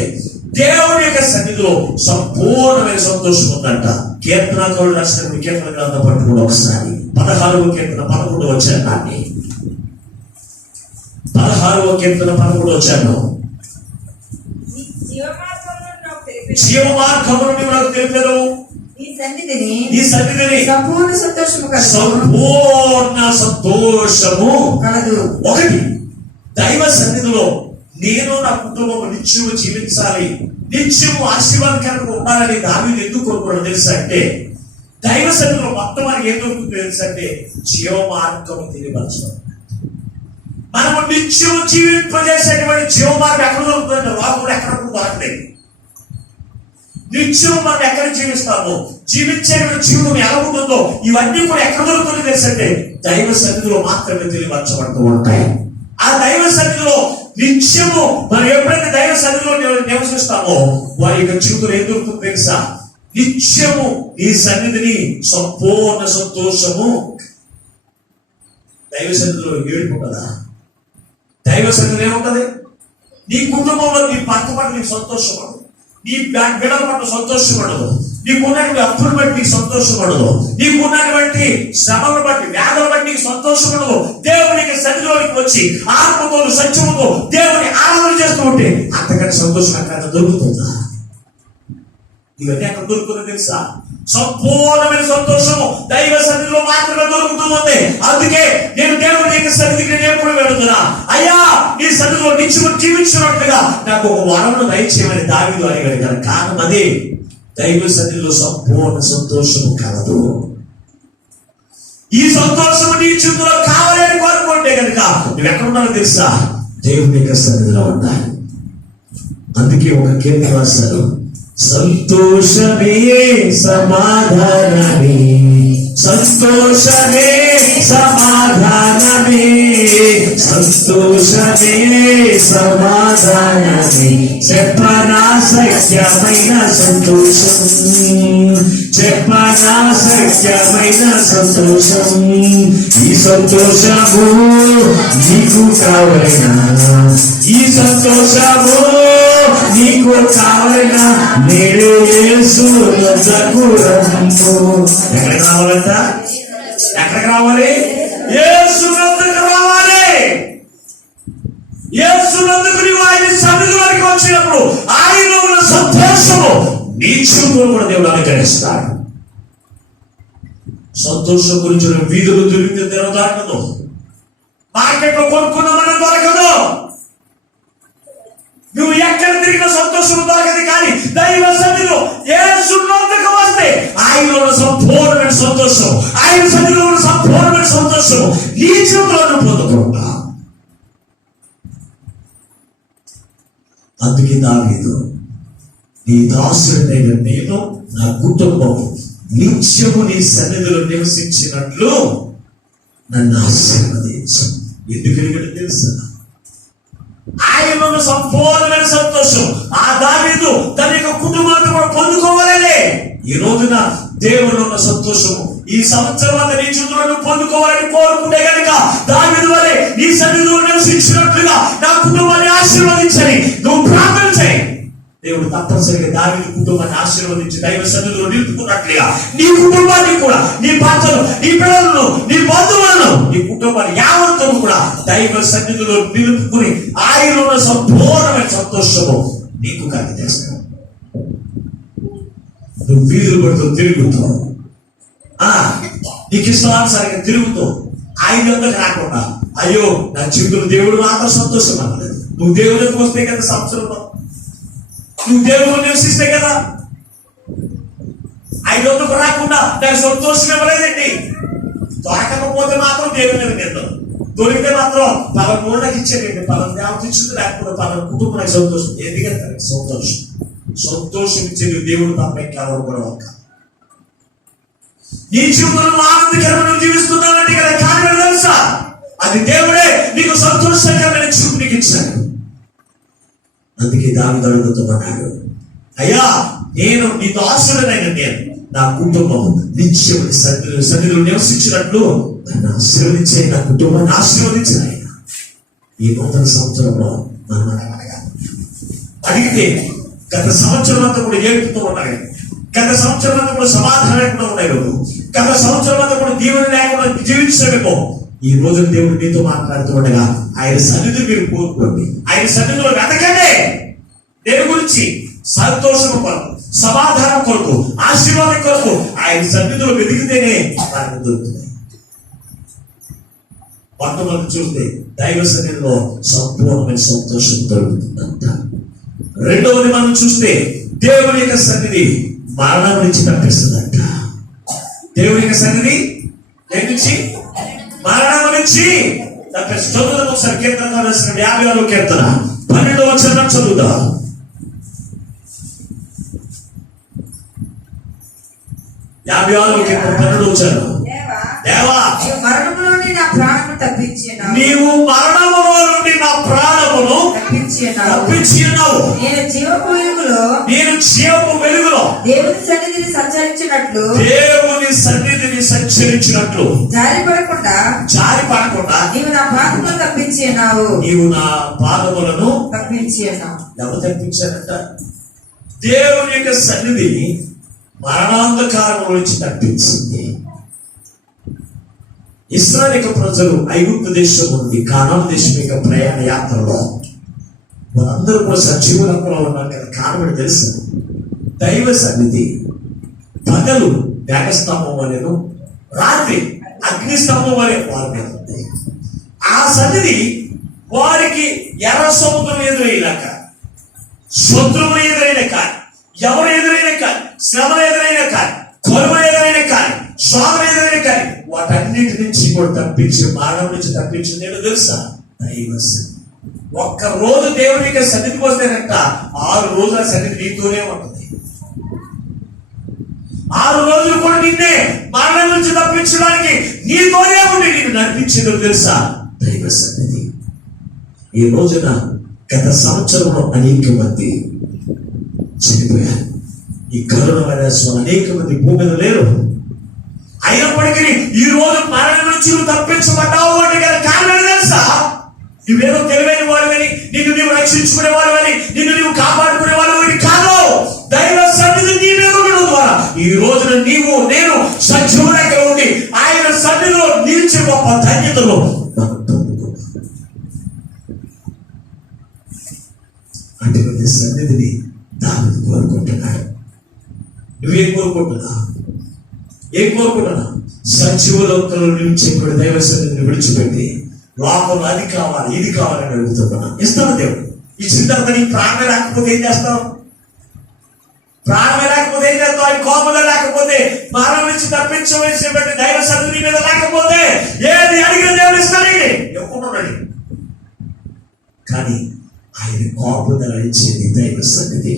దేవుని యొక్క సన్నిధిలో సంపూర్ణమైన సంతోషం ఉందంట. కీర్తనకారుడు రాసిన కీర్తన గ్రంథం పట్టుకుని ఒకసారి 16వ కీర్తన 11వ వచనాన్ని 16వ కీర్తన 11వ వచనం. జీవ మార్గము నుండి నాకు తెలిపారు ఈ సన్నిధిని సంపూర్ణ సంతోషము కలదు. ఒకటి, దైవ సన్నిధిలో నేను నా కుటుంబం నిత్యము జీవించాలి, నిత్యము ఆశీర్వాదకరంగా ఉండాలని దావీదు ఎందుకు కోరుకోవడం తెలుసా అంటే, దైవ సన్నిధిలో మొత్తం మనకి ఏం దొరుకుతుంది తెలుసా అంటే జీవ మార్గము తెలియపరచడం. మనము నిత్యము జీవింపజేసేటువంటి జీవ మార్గం ఎక్కడ దొరుకుతుందంటే లోకంలో ఎక్కడ దొరకలేదు. నిత్యం మనం ఎక్కడ జీవిస్తామో, జీవించే జీవితం ఎలా ఉంటుందో ఇవన్నీ కూడా ఎక్కడ దొరుకుతుంది తెలుసంటే దైవ సన్నిధిలో మాత్రమే తెలియపరచబడుతూ ఉంటాయి. ఆ దైవ సన్నిధిలో నిత్యము మనం ఎప్పుడైతే దైవ సన్నిధిలో నివసిస్తామో వారి యొక్క జీవితంలో ఏం దొరుకుతుంది తెలుసా? నిత్యము ఈ సన్నిధిని సంపూర్ణ సంతోషము. దైవ సన్నిధిలో ఏడుపు కదా, దైవ సన్నిధిలో ఏముంటది? నీ కుటుంబంలో నీ భర్త పట్ల నీకు సంతోషపడదు, నీ బిడ్డల పట్ల సంతోషపడదు, నీకున్నటువంటి అప్పులు బట్టి నీకు సంతోషపడదు, నీకున్నటువంటి శ్రమను బట్టి వ్యాధులు బట్టి నీకు సంతోషపడదు. దేవునికి సన్నిధిలోకి వచ్చి ఆత్మతో సత్యముతో దేవుని ఆరాధన చేస్తూ ఉంటే అంతకంటే సంతోషం అక్కడ దొరుకుతుందా? ఇవన్నీ అక్కడ దొరుకుతుందో తెలుసా? సంపూర్ణమైన సంతోషము దైవ సన్నిధిలో మాత్రమే దొరుకుతుంది. అందుకే నేను దేవుని యొక్క సన్నిధికి నేను ఎప్పుడు వెళుతున్నా, అయ్యా నీ సన్నిధిలో నిత్యము జీవించినట్లుగా నాకు ఒక వరమును దయచేయమని దావీదు అడిగాడు కదా. కారణం అదే, దైవ సన్నిధిలో సంపూర్ణ సంతోషము కలదు. ఈ సంతోషము నీ జీవితంలో కావాలని కోరుకుంటే కనుక నువ్వు ఎక్కడున్నావో తెలుసా? దేవుని యొక్క సన్నిధిలో ఉండాలి. అందుకే ఒక కీర్తన రాశారు, సంతోషమే సమాధానమే, సంతోషమే సమాధానమే, సంతోషమే సమాధానమే, చెప్పనా సత్యమైన సంతోషం, చెప్పనా సత్యమైన సంతోషం. ఈ సంతోషము నీకు కావలనా, ఈ సంతోషము నీకు కావలన నేడే యేసు యొద్దకు రమ్ము. ఎక్కడికి రావాలంట? ఎక్కడికి రావాలి? యేసు యొద్దకు రావాలి. యేసు యొద్దకు నీవు ఆయన సన్నిధి వరకు వచ్చినప్పుడు ఆయనలో ఉన్న సంతోషము నీ జీవితంలో కూడా దేవుడు అనుగ్రహిస్తాడు. సంతోషం గురించి వీధులు తిరిగితే తిరగదాటదు, మార్కెట్లో కొనుక్కున్నామని దొరకదు, నువ్వు ఎక్కడ తిరిగిన సంతోషం దొరకదు. కానీ దైవ సన్నిధిలో యేసు యొద్దకు వస్తే ఆయనలో ఉన్న సంపూర్ణమైన సంతోషం, ఆయన సన్నిధిలో ఉన్న సంపూర్ణమైన సంతోషం నీ జీవితంలో పొందుకుంటా. అందుకే దావీదు, నీ దాసుడైన నేను నా కుటుంబం నిత్యము నీ సన్నిధిలో నివసించినట్లు నన్ను ఆశీర్వదించు. ఎందుకని తెలుసా? ఆయన సంపూర్ణమైన సంతోషం ఆ దావీదు తన యొక్క కుటుంబాన్ని కూడా పొందుకోవాలనే. ఈ రోజున దేవుడు ఉన్న సంతోషము ఈ సంవత్సరం అంతా నీ జీవితంలో పొందుకోవాలని కోరుకుంటే కనుక దావీదు వలె నీ సన్నిధిలో నివసించినట్లుగా నా కుటుంబాన్ని ఆశీర్వదించని నువ్వు ప్రార్థన చేయి. దేవుడు తప్పనిసరిగా దావీదు కుటుంబాన్ని ఆశీర్వదించి దైవ సన్నిధిలో నిలుపుకున్నట్లుగా నీ కుటుంబాన్ని కూడా, నీ భర్తను, నీ పిల్లలను, నీ బంధువులను, నీ కుటుంబాన్ని యావత్తు కూడా దైవ సన్నిధిలో నిలుపుకుని ఆయన ఉన్న సంపూర్ణమైన సంతోషము నీకు కలిగేస్తావు. నువ్వు వీధులు పడుతూ తిరుగుతూ నీకు ఇష్టానుసారంగా తిరుగుతూ ఆయన వద్దకు రాకుండా అయ్యో నా జీవితంలో దేవుడు మాత్రం సంతోషం అన్నది. నువ్వు దేవుడికి వస్తే కదా సంవత్సరంలో, నువ్వు దేవుడు నివసిస్తే కదా. ఆయన వద్దకు రాకుండా నాకు సంతోషం ఇవ్వలేదండి. దొరకకపోతే మాత్రం దేవుని నిందాం, దొరికితే మాత్రం పలానా మూడకి ఇచ్చేయండి, పలానా దేవత ఇచ్చింది, లేకపోతే పలానా కుటుంబానికి సంతోషం. ఎందుకంటే సంతోషం సంతోషం ఇచ్చేది దేవుడు తప్ప ఇంకెవరు కూడా ఒక. ఈ జీవితంలో ఆనందకరమైన జీవిస్తున్నానంటే కదా కారణం తెలుసా? అది దేవుడే నీకు సంతోషకరమైన జీవితం నీకు ఇచ్చాడు. అందుకే దావీదు అడుగుతున్నాడు, అయ్యా నేను నీ దాసుడనైన నేను నా కుటుంబం నిత్యం సన్నిధిలో నివసించినట్లు నన్ను ఆశీర్వదించే, నా కుటుంబాన్ని ఆశీర్వదించిన ఆయన. ఈ నూతన సంవత్సరంలో మనం అడగాలి. అడిగితే గత సంవత్సరం అంతా కూడా ఏడుపుతూ ఉన్నాయి, గత సంవత్సరం అంతా కూడా సమాధానం లేకుండా ఉన్నాయి, గత సంవత్సరం అంతా కూడా దీవెన లేకుండా జీవించడమేమో. ఈ రోజు దేవుడు నీతో మాట్లాడుతూ ఉండగా ఆయన సన్నిధి మీరు కోరుకోండి, ఆయన సన్నిధిలో వెతకండి. దేని గురించి? సంతోషం కొరకు, సమాధానం కొరకు, ఆశీర్వాదం కొరకు ఆయన సన్నిధిలో వెతికితేనే దాన్ని దొరుకుతుంది. కొంతమంది చూస్తే దైవ సన్నిధిలో సంపూర్ణమైన సంతోషం దొరుకుతుందంట. రెండవది మనం చూస్తే దేవుని యొక్క సన్నిధి మరణం నుంచి తప్పిస్తుందంట. దేవుని యొక్క సన్నిధి దేని నుంచి? మరణం నుంచి తప్పిస్తుంది. చదువుదాం ఒకసారి కీర్తన రాసిన 56వ కీర్తన 12వ వచనం చదువుదాం. 56వ కీర్తన 12వ వచనం. దేవా మరణములో నుండి నా ప్రాణమును తప్పించినావు, నీవు మరణములో నుండి నా ప్రాణమును తప్పించినావు. నేను జీవపు వెలుగులో దేవుని సన్నిధిని సంచరించినట్లు జారిపడకుండా నీవు నా పాదములను తప్పించినావు. ఎవరు తప్పించారంట? దేవుని యొక్క సన్నిధిని మరణాంధకారం నుంచి తప్పించింది. ఇశ్రాయేలు ప్రజలు ఐగుప్తు దేశం నుండి కానాను దేశం యొక్క ప్రయాణ యాత్రలో వారందరూ కూడా సజీవులంలో ఉన్నారు కదా. కారణం తెలుసు, దైవ సన్నిధి పగలు మేఘస్తంభం వలెను, రాత్రి అగ్నిస్తంభం వలె వారి మీద ఉంది. ఆ సన్నిధి వారికి ఎర్ర సముద్రం ఎదురైనాక, శత్రువులు ఎదురైన కానీ, ఎవరు ఎదురైన కానీ, శ్రమలు ఎదురైన కానీ, కరువులు ఎదురైన కానీ, శోధన ఎదురైన కానీ వాటన్నిటి నుంచి కూడా తప్పించి, మానవ నుంచి తప్పించింది ఏదో తెలుసా? దైవ సన్నిధి. ఒక్క రోజు దేవునికి సన్నిధికి వస్తేనంట 6 రోజుల సన్నిధి నీతోనే ఉంటుంది. 6 రోజులు కూడా నిన్నే మరణం నుంచి తప్పించడానికి నీతోనే ఉండి నిన్ను నడిపించేదో తెలుసా? దైవ సన్నిధి. ఈ రోజున గత సంవత్సరంలో అనేక మంది చనిపోయారు. ఈ కరోనా వైరస్ అనేక మంది భూమి మీద లేరు. అయినప్పటికీ ఈ రోజు మరణం నుంచి తప్పించబడ్డావు అంటే కారణం తెలుసా? నువ్వేదో తెలివైన వాడువని, నిన్ను నీవు రక్షించుకునే వాడువని, నిన్ను నీవు కాపాడుకునే వాడువని కాదు. దైవ సన్నిధి నీ మీద ఉండడం ద్వారా ఈ రోజున నీవు నేను సజీవుడిగా ఉండి ఆయన సన్నిధిలో నిలిచే గొప్ప ధన్యతలో మనం పొందుకున్నాం. అటువంటి సన్నిధిని దావీదు కోరుకుంటున్నాడు. నువ్వేం కోరుకుంటున్నా? ఏం కోరుకుంటున్నా? సజీవులంలో నిలిచేప్పుడు దైవ సన్నిధిని విడిచిపెట్టి లోకంలో అది కావాలి ఇది కావాలని అడుగుతున్నా. ఇస్తాను దేవుడు. ఇచ్చిన తర్వాత నీ ప్రాణం లేకపోతే ఏం చేస్తావు? ప్రాణం లేకపోతే ఏం చేస్తావు? ఆయన కోపంలో లేకపోతే, మరణం నుంచి తప్పించవలసినటువంటి దైవ సన్నిధి మీద లేకపోతే ఏది అడిగిన దేవుడు ఇస్తాడండి, ఇవ్వకుంటున్నాడు. కానీ ఆయన కోపంలో ఇచ్చేది దైవ సన్నిధి.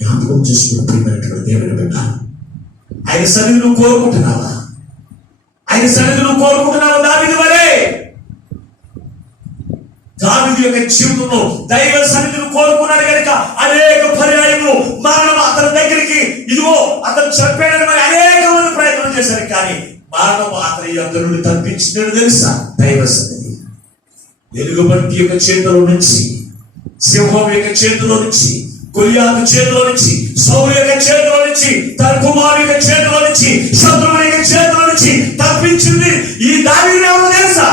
జ్ఞాపకం చేసుకుని ప్రియమైనటువంటి దేవుని బిడ్డ, ఆయన సన్నిధి నువ్వు కోరుకుంటున్నావా? ఆయన సన్నిధి నువ్వు కోరుకుంటున్నావా? దావీదు వలె దావీదు యొక్క జీవితంలో దైవ సన్నిధిని కోరుకున్నాడు కనుక అనేక పర్యాయములు మరణం అతని దగ్గరికి, ఇదిగో అతను చంపేయడం అనేక మంది ప్రయత్నం చేశారు. కానీ మరణం అతని యొక్క నుండి తప్పించినట్టు తెలుసా? దైవ సన్నిధి. ఎలుగుబంటి యొక్క చేతిలో నుంచి, సింహం యొక్క చేతిలో నుంచి, గొలియాతు చేతిలో నుంచి, సౌలు యొక్క చేతిలో నుంచి, తన కుమారు యొక్క చేతిలో నుంచి, శత్రువుల యొక్క చేతిలో నుంచి తప్పించింది ఈ దావీదు. ఎవరో తెలుసా?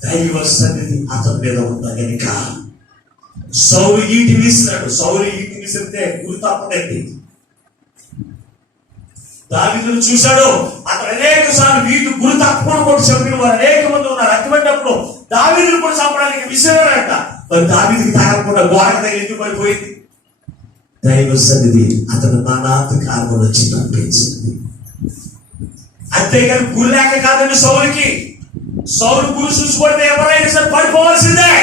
దైవ సన్నిధి అతని మీద ఉన్న కనుక. సౌలు ఈటి విసిరాడు. సౌలు ఈటి విసిరితే గురి తప్పదండి. దావీదును చూశాడు. అతను అనేక సార్లు వీటి గురి తప్పకుండా కూడా చంపిన వారు అనేక మంది ఉన్నారు. అటువంటిప్పుడు దావీదును కూడా చంపడానికి విసిరాడంట. మరి దావీదుకి తాగకుండా గోడ దగ్గర ఎందుకు పడిపోయింది? దైవ సన్నిధి అతను నానార్థ కారణం వచ్చి తప్పించింది. అంతేగాని గురి లేక కాదండి సౌలుకి. సౌలు గురు చూసుకుంటే ఎవరైనా సరే పడిపోవాల్సిందే.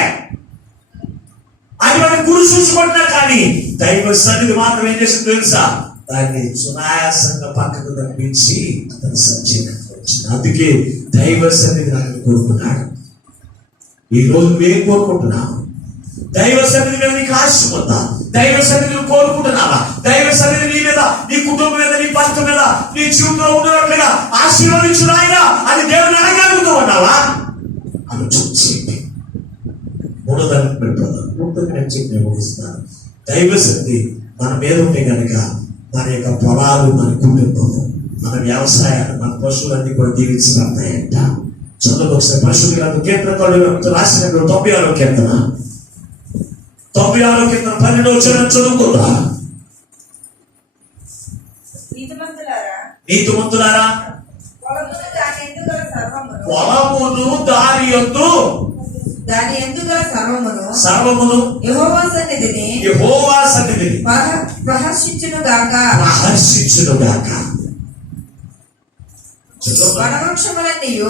అది మనం గురు చూసుకుంటున్నా కానీ దైవ సన్నిధి మాత్రం ఏం చేసింది తెలుసా? దాన్ని సునాయాసంగా పక్కకు తప్పించి అతను సజ్జీవంగా వచ్చింది. అందుకే దైవ సన్నిధి నాకు కోరుకున్నాడు. ఈ రోజు నువ్వేం కోరుకుంటున్నావు? దైవ సన్నిధి మీద నీకు ఆశ ఉందా? దైవ సన్నిధిని కోరుకుంటున్నావా? దైవ సన్నిధి నీ మీద, నీ కుటుంబం మీద, నీ భర్త మీద, నీ జీవితంలో ఉన్నట్లుగా ఆశీర్వదించు నాయనా అని దేవుని అడగలుగుతూ ఉన్నావా? ఆలోచించండి. మూడోదాన్ని పెట్టాను ముగిస్తాను. దైవ సన్నిధి మన మీద ఉంటే కనుక మన యొక్క పొలాలు, మన కుటుంబము, మన వ్యవసాయాలు, మన పశువులన్నీ కూడా దీవించబడతాయంట. చదువు ఒకసారి పశువులు కీర్తన రాసినప్పుడు 96వ కీర్తన 96వ కీర్తన 12వ వచనం చదువుకుందా? నీతిమంతులారా పొలమును దాని యందు సర్వమును యెహోవా సన్నిధిని ప్రహర్షించును గాక. వనవృక్షములన్నీయు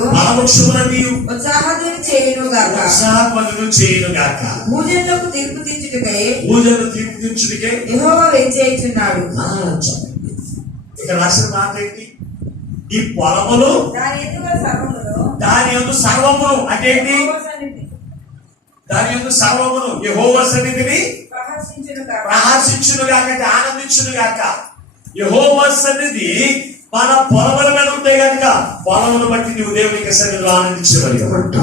ఉత్సాహధ్వని చేయును గాక. భూజనులకు తీర్పు తీర్చుటకై యెహోవా వేంచేయుచున్నాడు. ఇక్కడ రాసిన మాట ఏంటి? ఈ పొలములు దాని యందు సర్వమును అంటే ఏంటి? దాని యందు సర్వమును యెహోవా సన్నిధిని ప్రహర్షించును గాక, ఆనందించును గాక. యెహోవా సన్నిధి మన పొలముల మీద ఉంటే కనుక పొలమును బట్టి నీవు దేవునికి సన్నిధిలో ఆనందించగలిగమంట.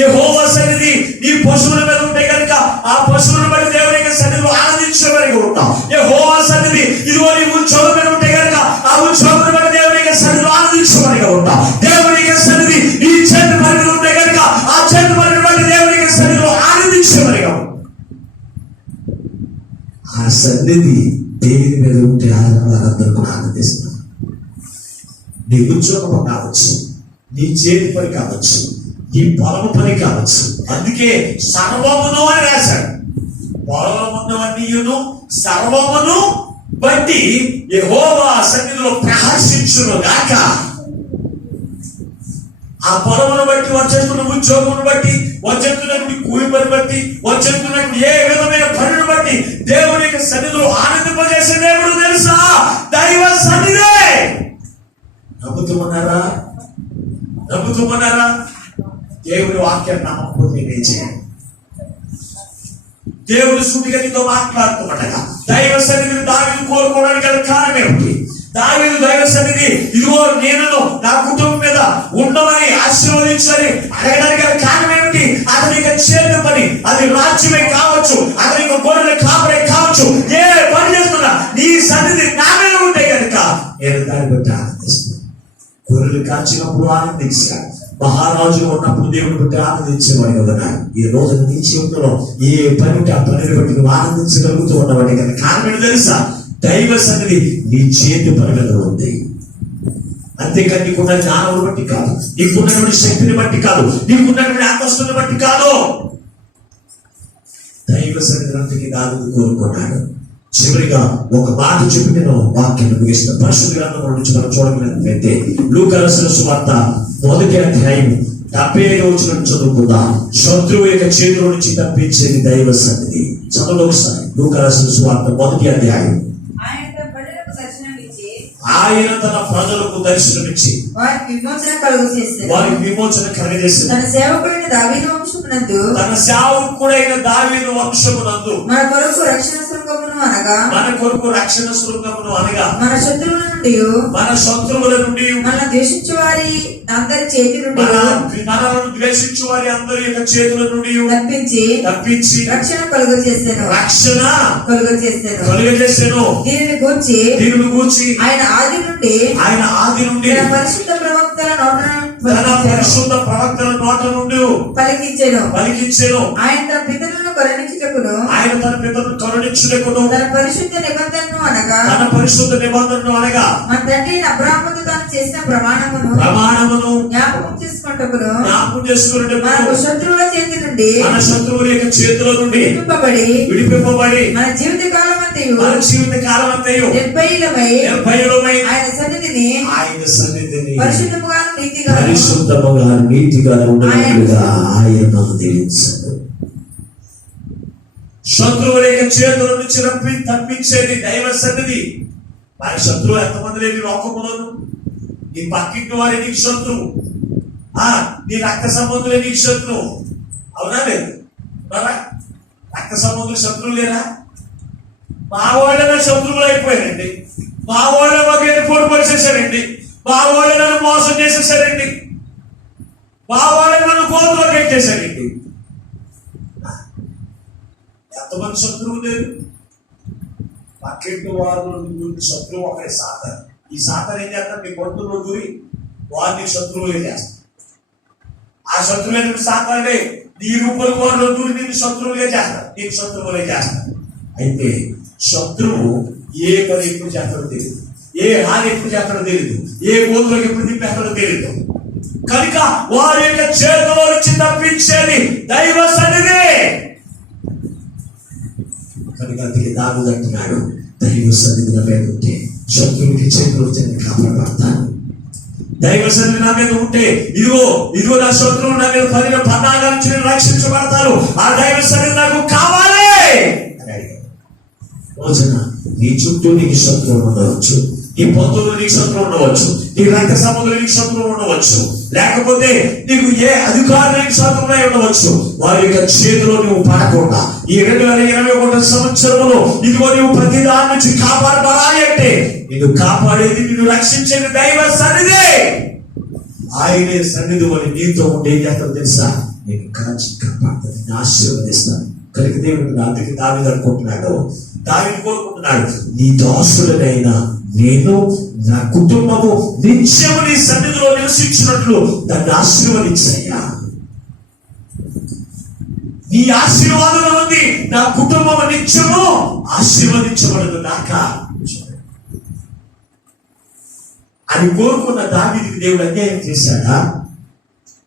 యెహోవా సన్నిధి నీ పశువుల మీద ఉంటే కనుక ఆ పశువులను బట్టి దేవునికి సన్నిధిలో ఆనందించగలిగి ఉంటాం. యెహోవా సన్నిధి ఇదిగో నీ ఉద్యోగం మీద ఉంటే కనుక ఆ ఉద్యోగం బట్టి దేవునికి సన్నిధిలో ఆనందించగలిగి ఉంటాం. దేవునికి సన్నిధి నీ చేతి పని ఉంటే కనుక ఆ చేతి పనిని బట్టి దేవునికి సన్నిధిలో ఆనందించగలిగి ఉంటాం. ఆ సన్నిధి దేవుని మీద ఉంటే అందరూ కూడా ఆనందిస్తారు. నీ ఉద్యోగం కావచ్చు, నీ చేతి పని కావచ్చు, నీ పొలము పని కావచ్చు. అందుకే సర్వమును అని రాశాడు. పొలమును సర్వమును బట్టి యెహోవా సన్నిధిలో ప్రహర్షించును గాక. ఆ పొలమును బట్టి, వచ్చేస్తున్న ఉద్యోగమును బట్టి, వచ్చేస్తున్నటువంటి కూలి పని బట్టి, వచ్చేస్తున్నటువంటి ఏ విధమైన పనులను బట్టి దేవునికి సన్నిధిలో ఆనందింపజేసే దేవుడు తెలుసా? దైవ సన్నిధే. నమ్ముతున్నారా? దేవుడి వాక్యాన్ని నమ్మకపోతే నేనేం చేయాలి? దేవుడు సూటిగా నీతో మాట్లాడుతున్నట్టుగా దైవ సన్నిధిని దావీదు కోరుకోవడానికి గల కారణం ఏమిటి? దావీదు దైవ సన్నిధి ఇదిగో నేను నా కుటుంబం మీద, ఉండమని ఆశీర్వదించని అడగడానికి గల కారణం ఏమిటి? అతని యొక్క చేతి పని, అది రాజ్యమే కావచ్చు, అతని యొక్క గొర్రెల కాపరే కావచ్చు, ఏ పని చేస్తున్నా నీ సన్నిధి నా మీద ఉంటే కనుక నేను దాన్ని బట్టి ఆనందిస్తాను. గొర్రెలు కాచినప్పుడు ఆనందించాను, మహారాజు ఉన్నప్పుడు దేవుని బట్టి ఆనందించేవాడి ఉన్నాడు. ఈ రోజు నీ జీవితంలో ఏ పని ఉంటే ఆ పనిని బట్టి నువ్వు ఆనందించగలుగుతూ ఉన్నవాడి కదా. కారణం ఏంటో తెలుసా? దైవ సన్నిధి నీ చేతి పనులలో ఉంది. అంతేకాని నీకున్న జ్ఞానం బట్టి కాదు, నీకున్నటువంటి శక్తిని బట్టి కాదు, నీకున్నటువంటి అంతస్తుని బట్టి కాదు. దైవ సన్నిధి అంతకి దావీదు కోరుకున్నాడు. చివరిగా ఒక మాట చెప్పి నేను వాక్యాన్ని ముగిస్తున్న పరిశుద్ధ గ్రంథం నుంచి మనం చూడగలిగినట్లయితే లూకా రాసిన సువార్త 1వ అధ్యాయం 75వ వచనం చదువుకుందాం. శత్రువు యొక్క చేతుల నుంచి తప్పించేది దైవ సన్నిధి. చదువు ఒకసారి. లూకా రాసిన సువార్త 1వ అధ్యాయం. ఆయన తన ప్రజలకు దర్శనమిచ్చి వారికి విమోచన కలుగజేసి తన సేవకుడైన దావీదు వంశమునందు మన కొరకు రక్షణ శృంగమును అనగా మన శత్రువుల నుండి మన ద్వేషించు వారి అందరి చేతి నుండి మనలను ద్వేషించు వారి అందరి యొక్క చేతుల నుండి తప్పించి రక్షణ కలుగజేసాను. దీనిని గూర్చి ఆయన ఆది నుండి తన పరిశుద్ధ ప్రవక్తల నోట నుండి పలికించెను. ఆయన తన పితరులను కరుణించుటకును తన పరిశుద్ధ నిబంధనను అనగా మన తండ్రి అబ్రాహాముతో తాను చేసిన ప్రమాణమును జ్ఞాపకం చేసుకుంటకును మనకు శత్రువుల చేతి నుండి మన శత్రువుల యొక్క చేతుల నుండి విడిపింపబడి మన జీవిత కాలం అంతయు 70 ఆయన సన్నిధిని పరిశుద్ధముగా నీతిగా ఉండగా ఆయన దీవించాడు. శత్రువుల యొక్క చేతుల నుంచి తప్పించేది దైవ సన్నిధి. వారి శత్రువు ఎంతమంది లేని లోకములను, నీ పక్కింటి వారి నీకు శత్రువు, నీ రక్త సంబంధులే నీకు శత్రువు. అవునా లేదు? రక్త సంబంధులు శత్రువు లేరా? మా వాళ్ళ శత్రువులు అయిపోయారండి. మా వాళ్ళ మాకు ఎన్నిపోటు పరిచేశారండి. మా వాళ్ళు నన్ను మోసం చేసేసారండి. మా వాళ్ళు నన్ను కోతులో పెట్టేశారండి. ఎంతమంది శత్రువు లేరు? పక్కింటి వారు శత్రువు ఒకరి సాతాను. ఈ సాతాను ఏం చేస్తాడు? నీ కొడుకులో దూరి వారిని శత్రువులే చేస్తాడు. ఆ శత్రువులు సాతానే నీ రూపంలో వారిలో దూరి నేను శత్రువులే చేస్తాడు, నీకు శత్రువులే చేస్తాడు. అయితే శత్రువు ఏ పని ఎప్పుడు చేస్తాడో తెలియదు, ఏ హాని ఎప్పుడు చేస్తాడో తెలియదు, ఏ గోతులకు ఎప్పుడు తిప్పేస్తాడో తెలియదు. కనుక వారి యొక్క చేతిలో నుంచి తప్పించేది దైవ సన్నిధి. కనుక అందుకే దావీదు అంటున్నాడు, దైవ సన్నిధి నా మీద ఉంటే శత్రువుకి చేతులు కాపాడబడతాను. దైవ సన్నిధి నా మీద ఉంటే ఇదిగో నా శత్రువులు నా మీద పన్నాగాల నుంచి రక్షించబడతారు. ఆ దైవ సన్నిధి నాకు కావాలి. రోజున నీ చుట్టూ నీకు శత్రువులు ఉండవచ్చు, నీ బంధువులు నీకు శత్రువులు ఉండవచ్చు, నీ రక్త సంబంధులు నీకు శత్రువులు ఉండవచ్చు, లేకపోతే నీకు ఏ అధికారులు నీకు శత్రువులై ఉండవచ్చు. వారి యొక్క చేతిలో నువ్వు పడకుండా ఈ 2021 సంవత్సరంలో ఇదిగో నువ్వు ప్రతి దాని నుంచి కాపాడబడాలి అంటే నిన్ను కాపాడేది, నిన్ను రక్షించేది దైవ సన్నిధి. ఆయనే సన్నిధి అని నీతో ఉంటే ఏం చేస్తావు తెలుసా? నేను కాచి కాపాడుతాను, నేను ఆశీర్వదిస్తాను. కనుక దేవుడు అందుకే దావీదు అనుకుంటున్నాడు, దావీదు కోరుకుంటున్నాడు, నీ దాసుడనైనా నేను నా కుటుంబము నిత్యము నీ సన్నిధిలో నివసించినట్లు దాన్ని ఆశీర్వదించయ్యా. నీ ఆశీర్వాదం ఉంది, నా కుటుంబము నిత్యము ఆశీర్వదించబడదు నాక అని కోరుకున్న దావీదుకి దేవుడు అన్యాయం చేశాడా?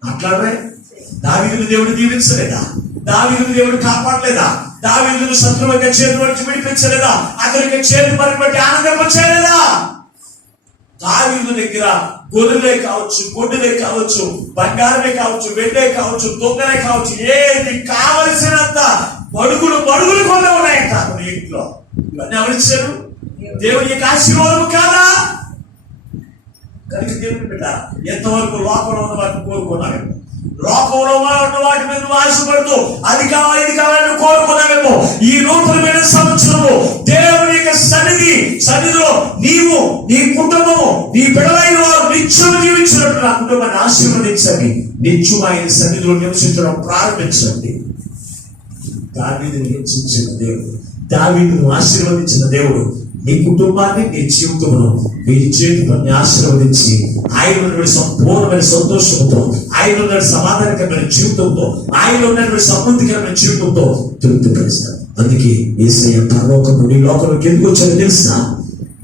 మాట్లాడరే? దావీదుని దేవుడు దీవించలేదా? దావీదుని దేవుడు కాపాడలేదా? దావీదును శత్రువు చేతి నుంచి విడిపించలేదా? అతనికి చేతి పని బట్టి ఆనందించలేదా? దావీదు దగ్గర గొర్రెలే కావచ్చు, గొడ్డులే కావచ్చు, బంగారమే కావచ్చు, వెండే కావచ్చు, దొంగలే కావచ్చు, ఏది కావలసినంత మడుగులు కూడా ఉన్నాయంట అతని ఇంట్లో. ఇవన్నీ ఎవరిచ్చారు? దేవుని యొక్క ఆశీర్వాదం కాదా? కనుక దేవుని బిడ్డ ఎంతవరకు లోకంలో ఉన్న వాటిని కోరుకున్నావేమో, లోకంలో ఉన్న వాటి మీద ఆశపడుతూ అది కావాలి ఇది కావాలని కోరుకున్నావేమో, ఈ నూతనమైన సంవత్సరము దేవుని యొక్క సన్నిధిలో నీవు, నీ కుటుంబము, నీ బిడ్డలైన వారు నిత్యం జీవించినట్లు నా కుటుంబాన్ని ఆశీర్వదించండి. నిత్యం ఆయన సన్నిధిలో నివసించడం ప్రారంభించండి. దావీదును హెచ్చించిన దేవుడు, దావీదును ఆశీర్వదించిన దేవుడు నీ కుటుంబాన్ని, నీ జీవితమును మీ చేతి పని ఆశీర్వదించి ఆయన ఉన్నటువంటి సంపూర్ణమైన సంతోషంతో, ఆయన ఉన్నటువంటి సమాధానకరమైన జీవితంతో, ఆయన ఉన్నటువంటి సమృద్ధికరమైన జీవితంతో తృప్తిపరుస్తాడు. అందుకే యేసయ్య పరలోకం నుండి లోకంలోకి ఎందుకు వచ్చారో తెలుసా?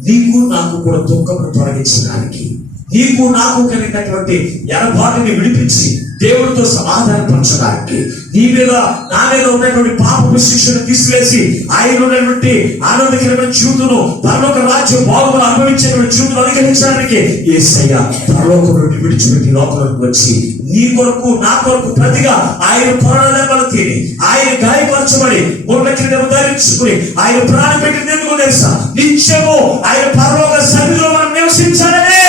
నీకు నాకు కూడా దుఃఖమును తొలగించడానికి, నీకు నాకు కలిగినటువంటి ఎడబాటుని విడిపించి దేవుడితో సమాధానం పంచడానికి, నీ మీద నా మీద ఉన్నటువంటి పాపపు శిక్షను తీసివేసి ఆయన ఉన్నటువంటి ఆనందకరమైన జీవితంలో, పరలోక రాజ్యం బాగులు అనుభవించేటువంటి జీవితం అనుగ్రహించడానికి యేసయ్య పరలోకం నుండి విడిచిపెట్టి లోకంలోకి వచ్చి నీ కొరకు నా కొరకు ప్రతిగా ఆయన కొరడదెబ్బలు తిని, ఆయన గాయపరచబడి ముళ్ళ కిరీటము ధరించుకుని ఆయన ప్రాణం పెట్టింది ఎందుకు తెలుసా? నిత్యము ఆయన పరలోక సన్నిధిలో మనం నివసించాలనే.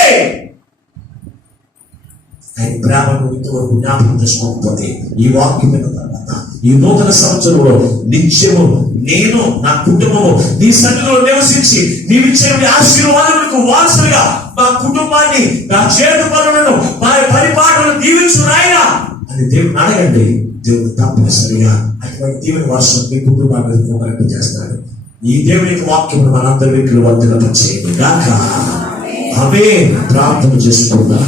ఆయన ప్రేమను ఇంతవరకు జ్ఞాపకం చేసుకోకపోతే ఈ వాక్యం మీద తర్వాత ఈ నూతన సంవత్సరంలో నిత్యము నేను, నా కుటుంబము నీ సన్నిధిలో నివసించి నీవిచ్చే ఆశీర్వాదములకు వారసులుగా మా కుటుంబాన్ని, నా చేతి పనులను, మా పరిపాలనను దీవించు నాయనా అని దేవుని అడగండి. దేవుడు తప్పనిసరిగా అటువంటి దీవెన వారసులు మీ కుటుంబాన్ని చేస్తాడు. ఈ దేవుని వాక్యమును మనందరి వ్యక్తులు వర్ధనపరిచేయండి గాక. ఆమేన్. ప్రార్థన చేసుకుందాం.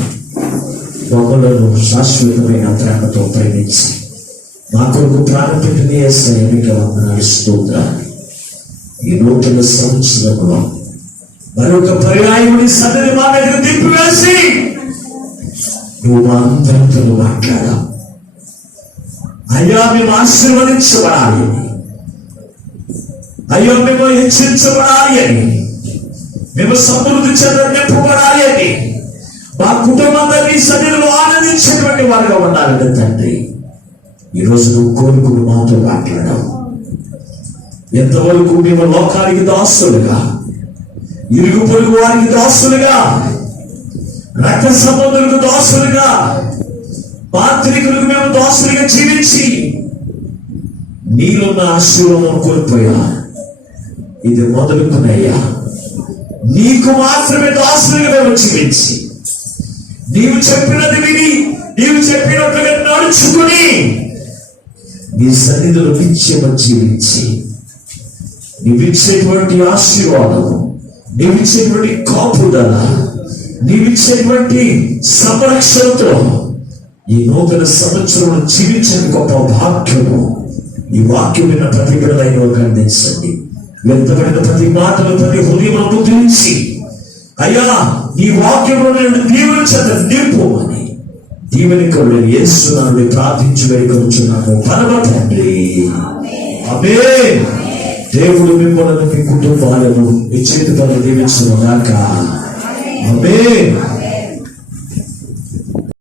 మమ్మలను శాశ్వతమైన ప్రేమతో ప్రేమించి మా కొరకు ప్రాణం పెట్టిన యేసయ్య మీకు వందనాలు, స్తోత్రాలు. ఈ నూతన సంవత్సరంలో మరొక పర్యాయముని సన్నిధి మా మీద దింపివేసి నువ్వు మా అందరితో మాట్లాడా. అయ్యా మేము ఆశీర్వదించబడాలి అని, అయ్యో మేము హెచ్చించబడాలి అని, మేము సమృద్ధి చెంద నింపబడాలి అని, మా కుటుంబాన్ని సన్నిధిలో ఆనందించేటువంటి వారుగా ఉండాలంటే తండ్రి, ఈరోజు నువ్వు కోరుకుని మాతో మాట్లాడావు. ఎంతవరకు మేము లోకానికి దాసులుగా, ఇరుగు పొరుగు వారికి దాసులుగా, రక్త సంబంధులకు దాసులుగా, మాంత్రికులకు మేము దాసులుగా జీవించి నీలో నా ఆశీర్వాదం కోల్పోయా. ఇది మొదలుకున్నయ్యా నీకు మాత్రమే దాసులుగా మేము జీవించి, నీవు చెప్పినది విని, నీవు చెప్పినట్టుగా నడుచుకుని నీ సన్నిధిలో నిత్యము జీవించి నీవిచ్చేటువంటి ఆశీర్వాదము, నీవిచ్చేటువంటి కాపుదల, నీవిచ్చేటువంటి సంరక్షణతో ఈ నూతన సంవత్సరంలో జీవించని గొప్ప భాగ్యము ఈ వాక్యం విన్న ప్రతి బిడ్డలైన అందించండి. వ్యక్తమైన ప్రతి మాటలు, ప్రతి హృదయంలో ముద్రించి అయ్యా ఈ వాక్యంలో నేను దీవెన చేత నింపుమని దీవెనికలు యేసునామములో ప్రార్థించి వేడుకొనుచున్నాము పరమ తండ్రి. ఆమేన్. దేవుడు మిమ్మల్ని, మీ కుటుంబాలను మీ చేతి పనులు దీవించును గాక. ఆమేన్.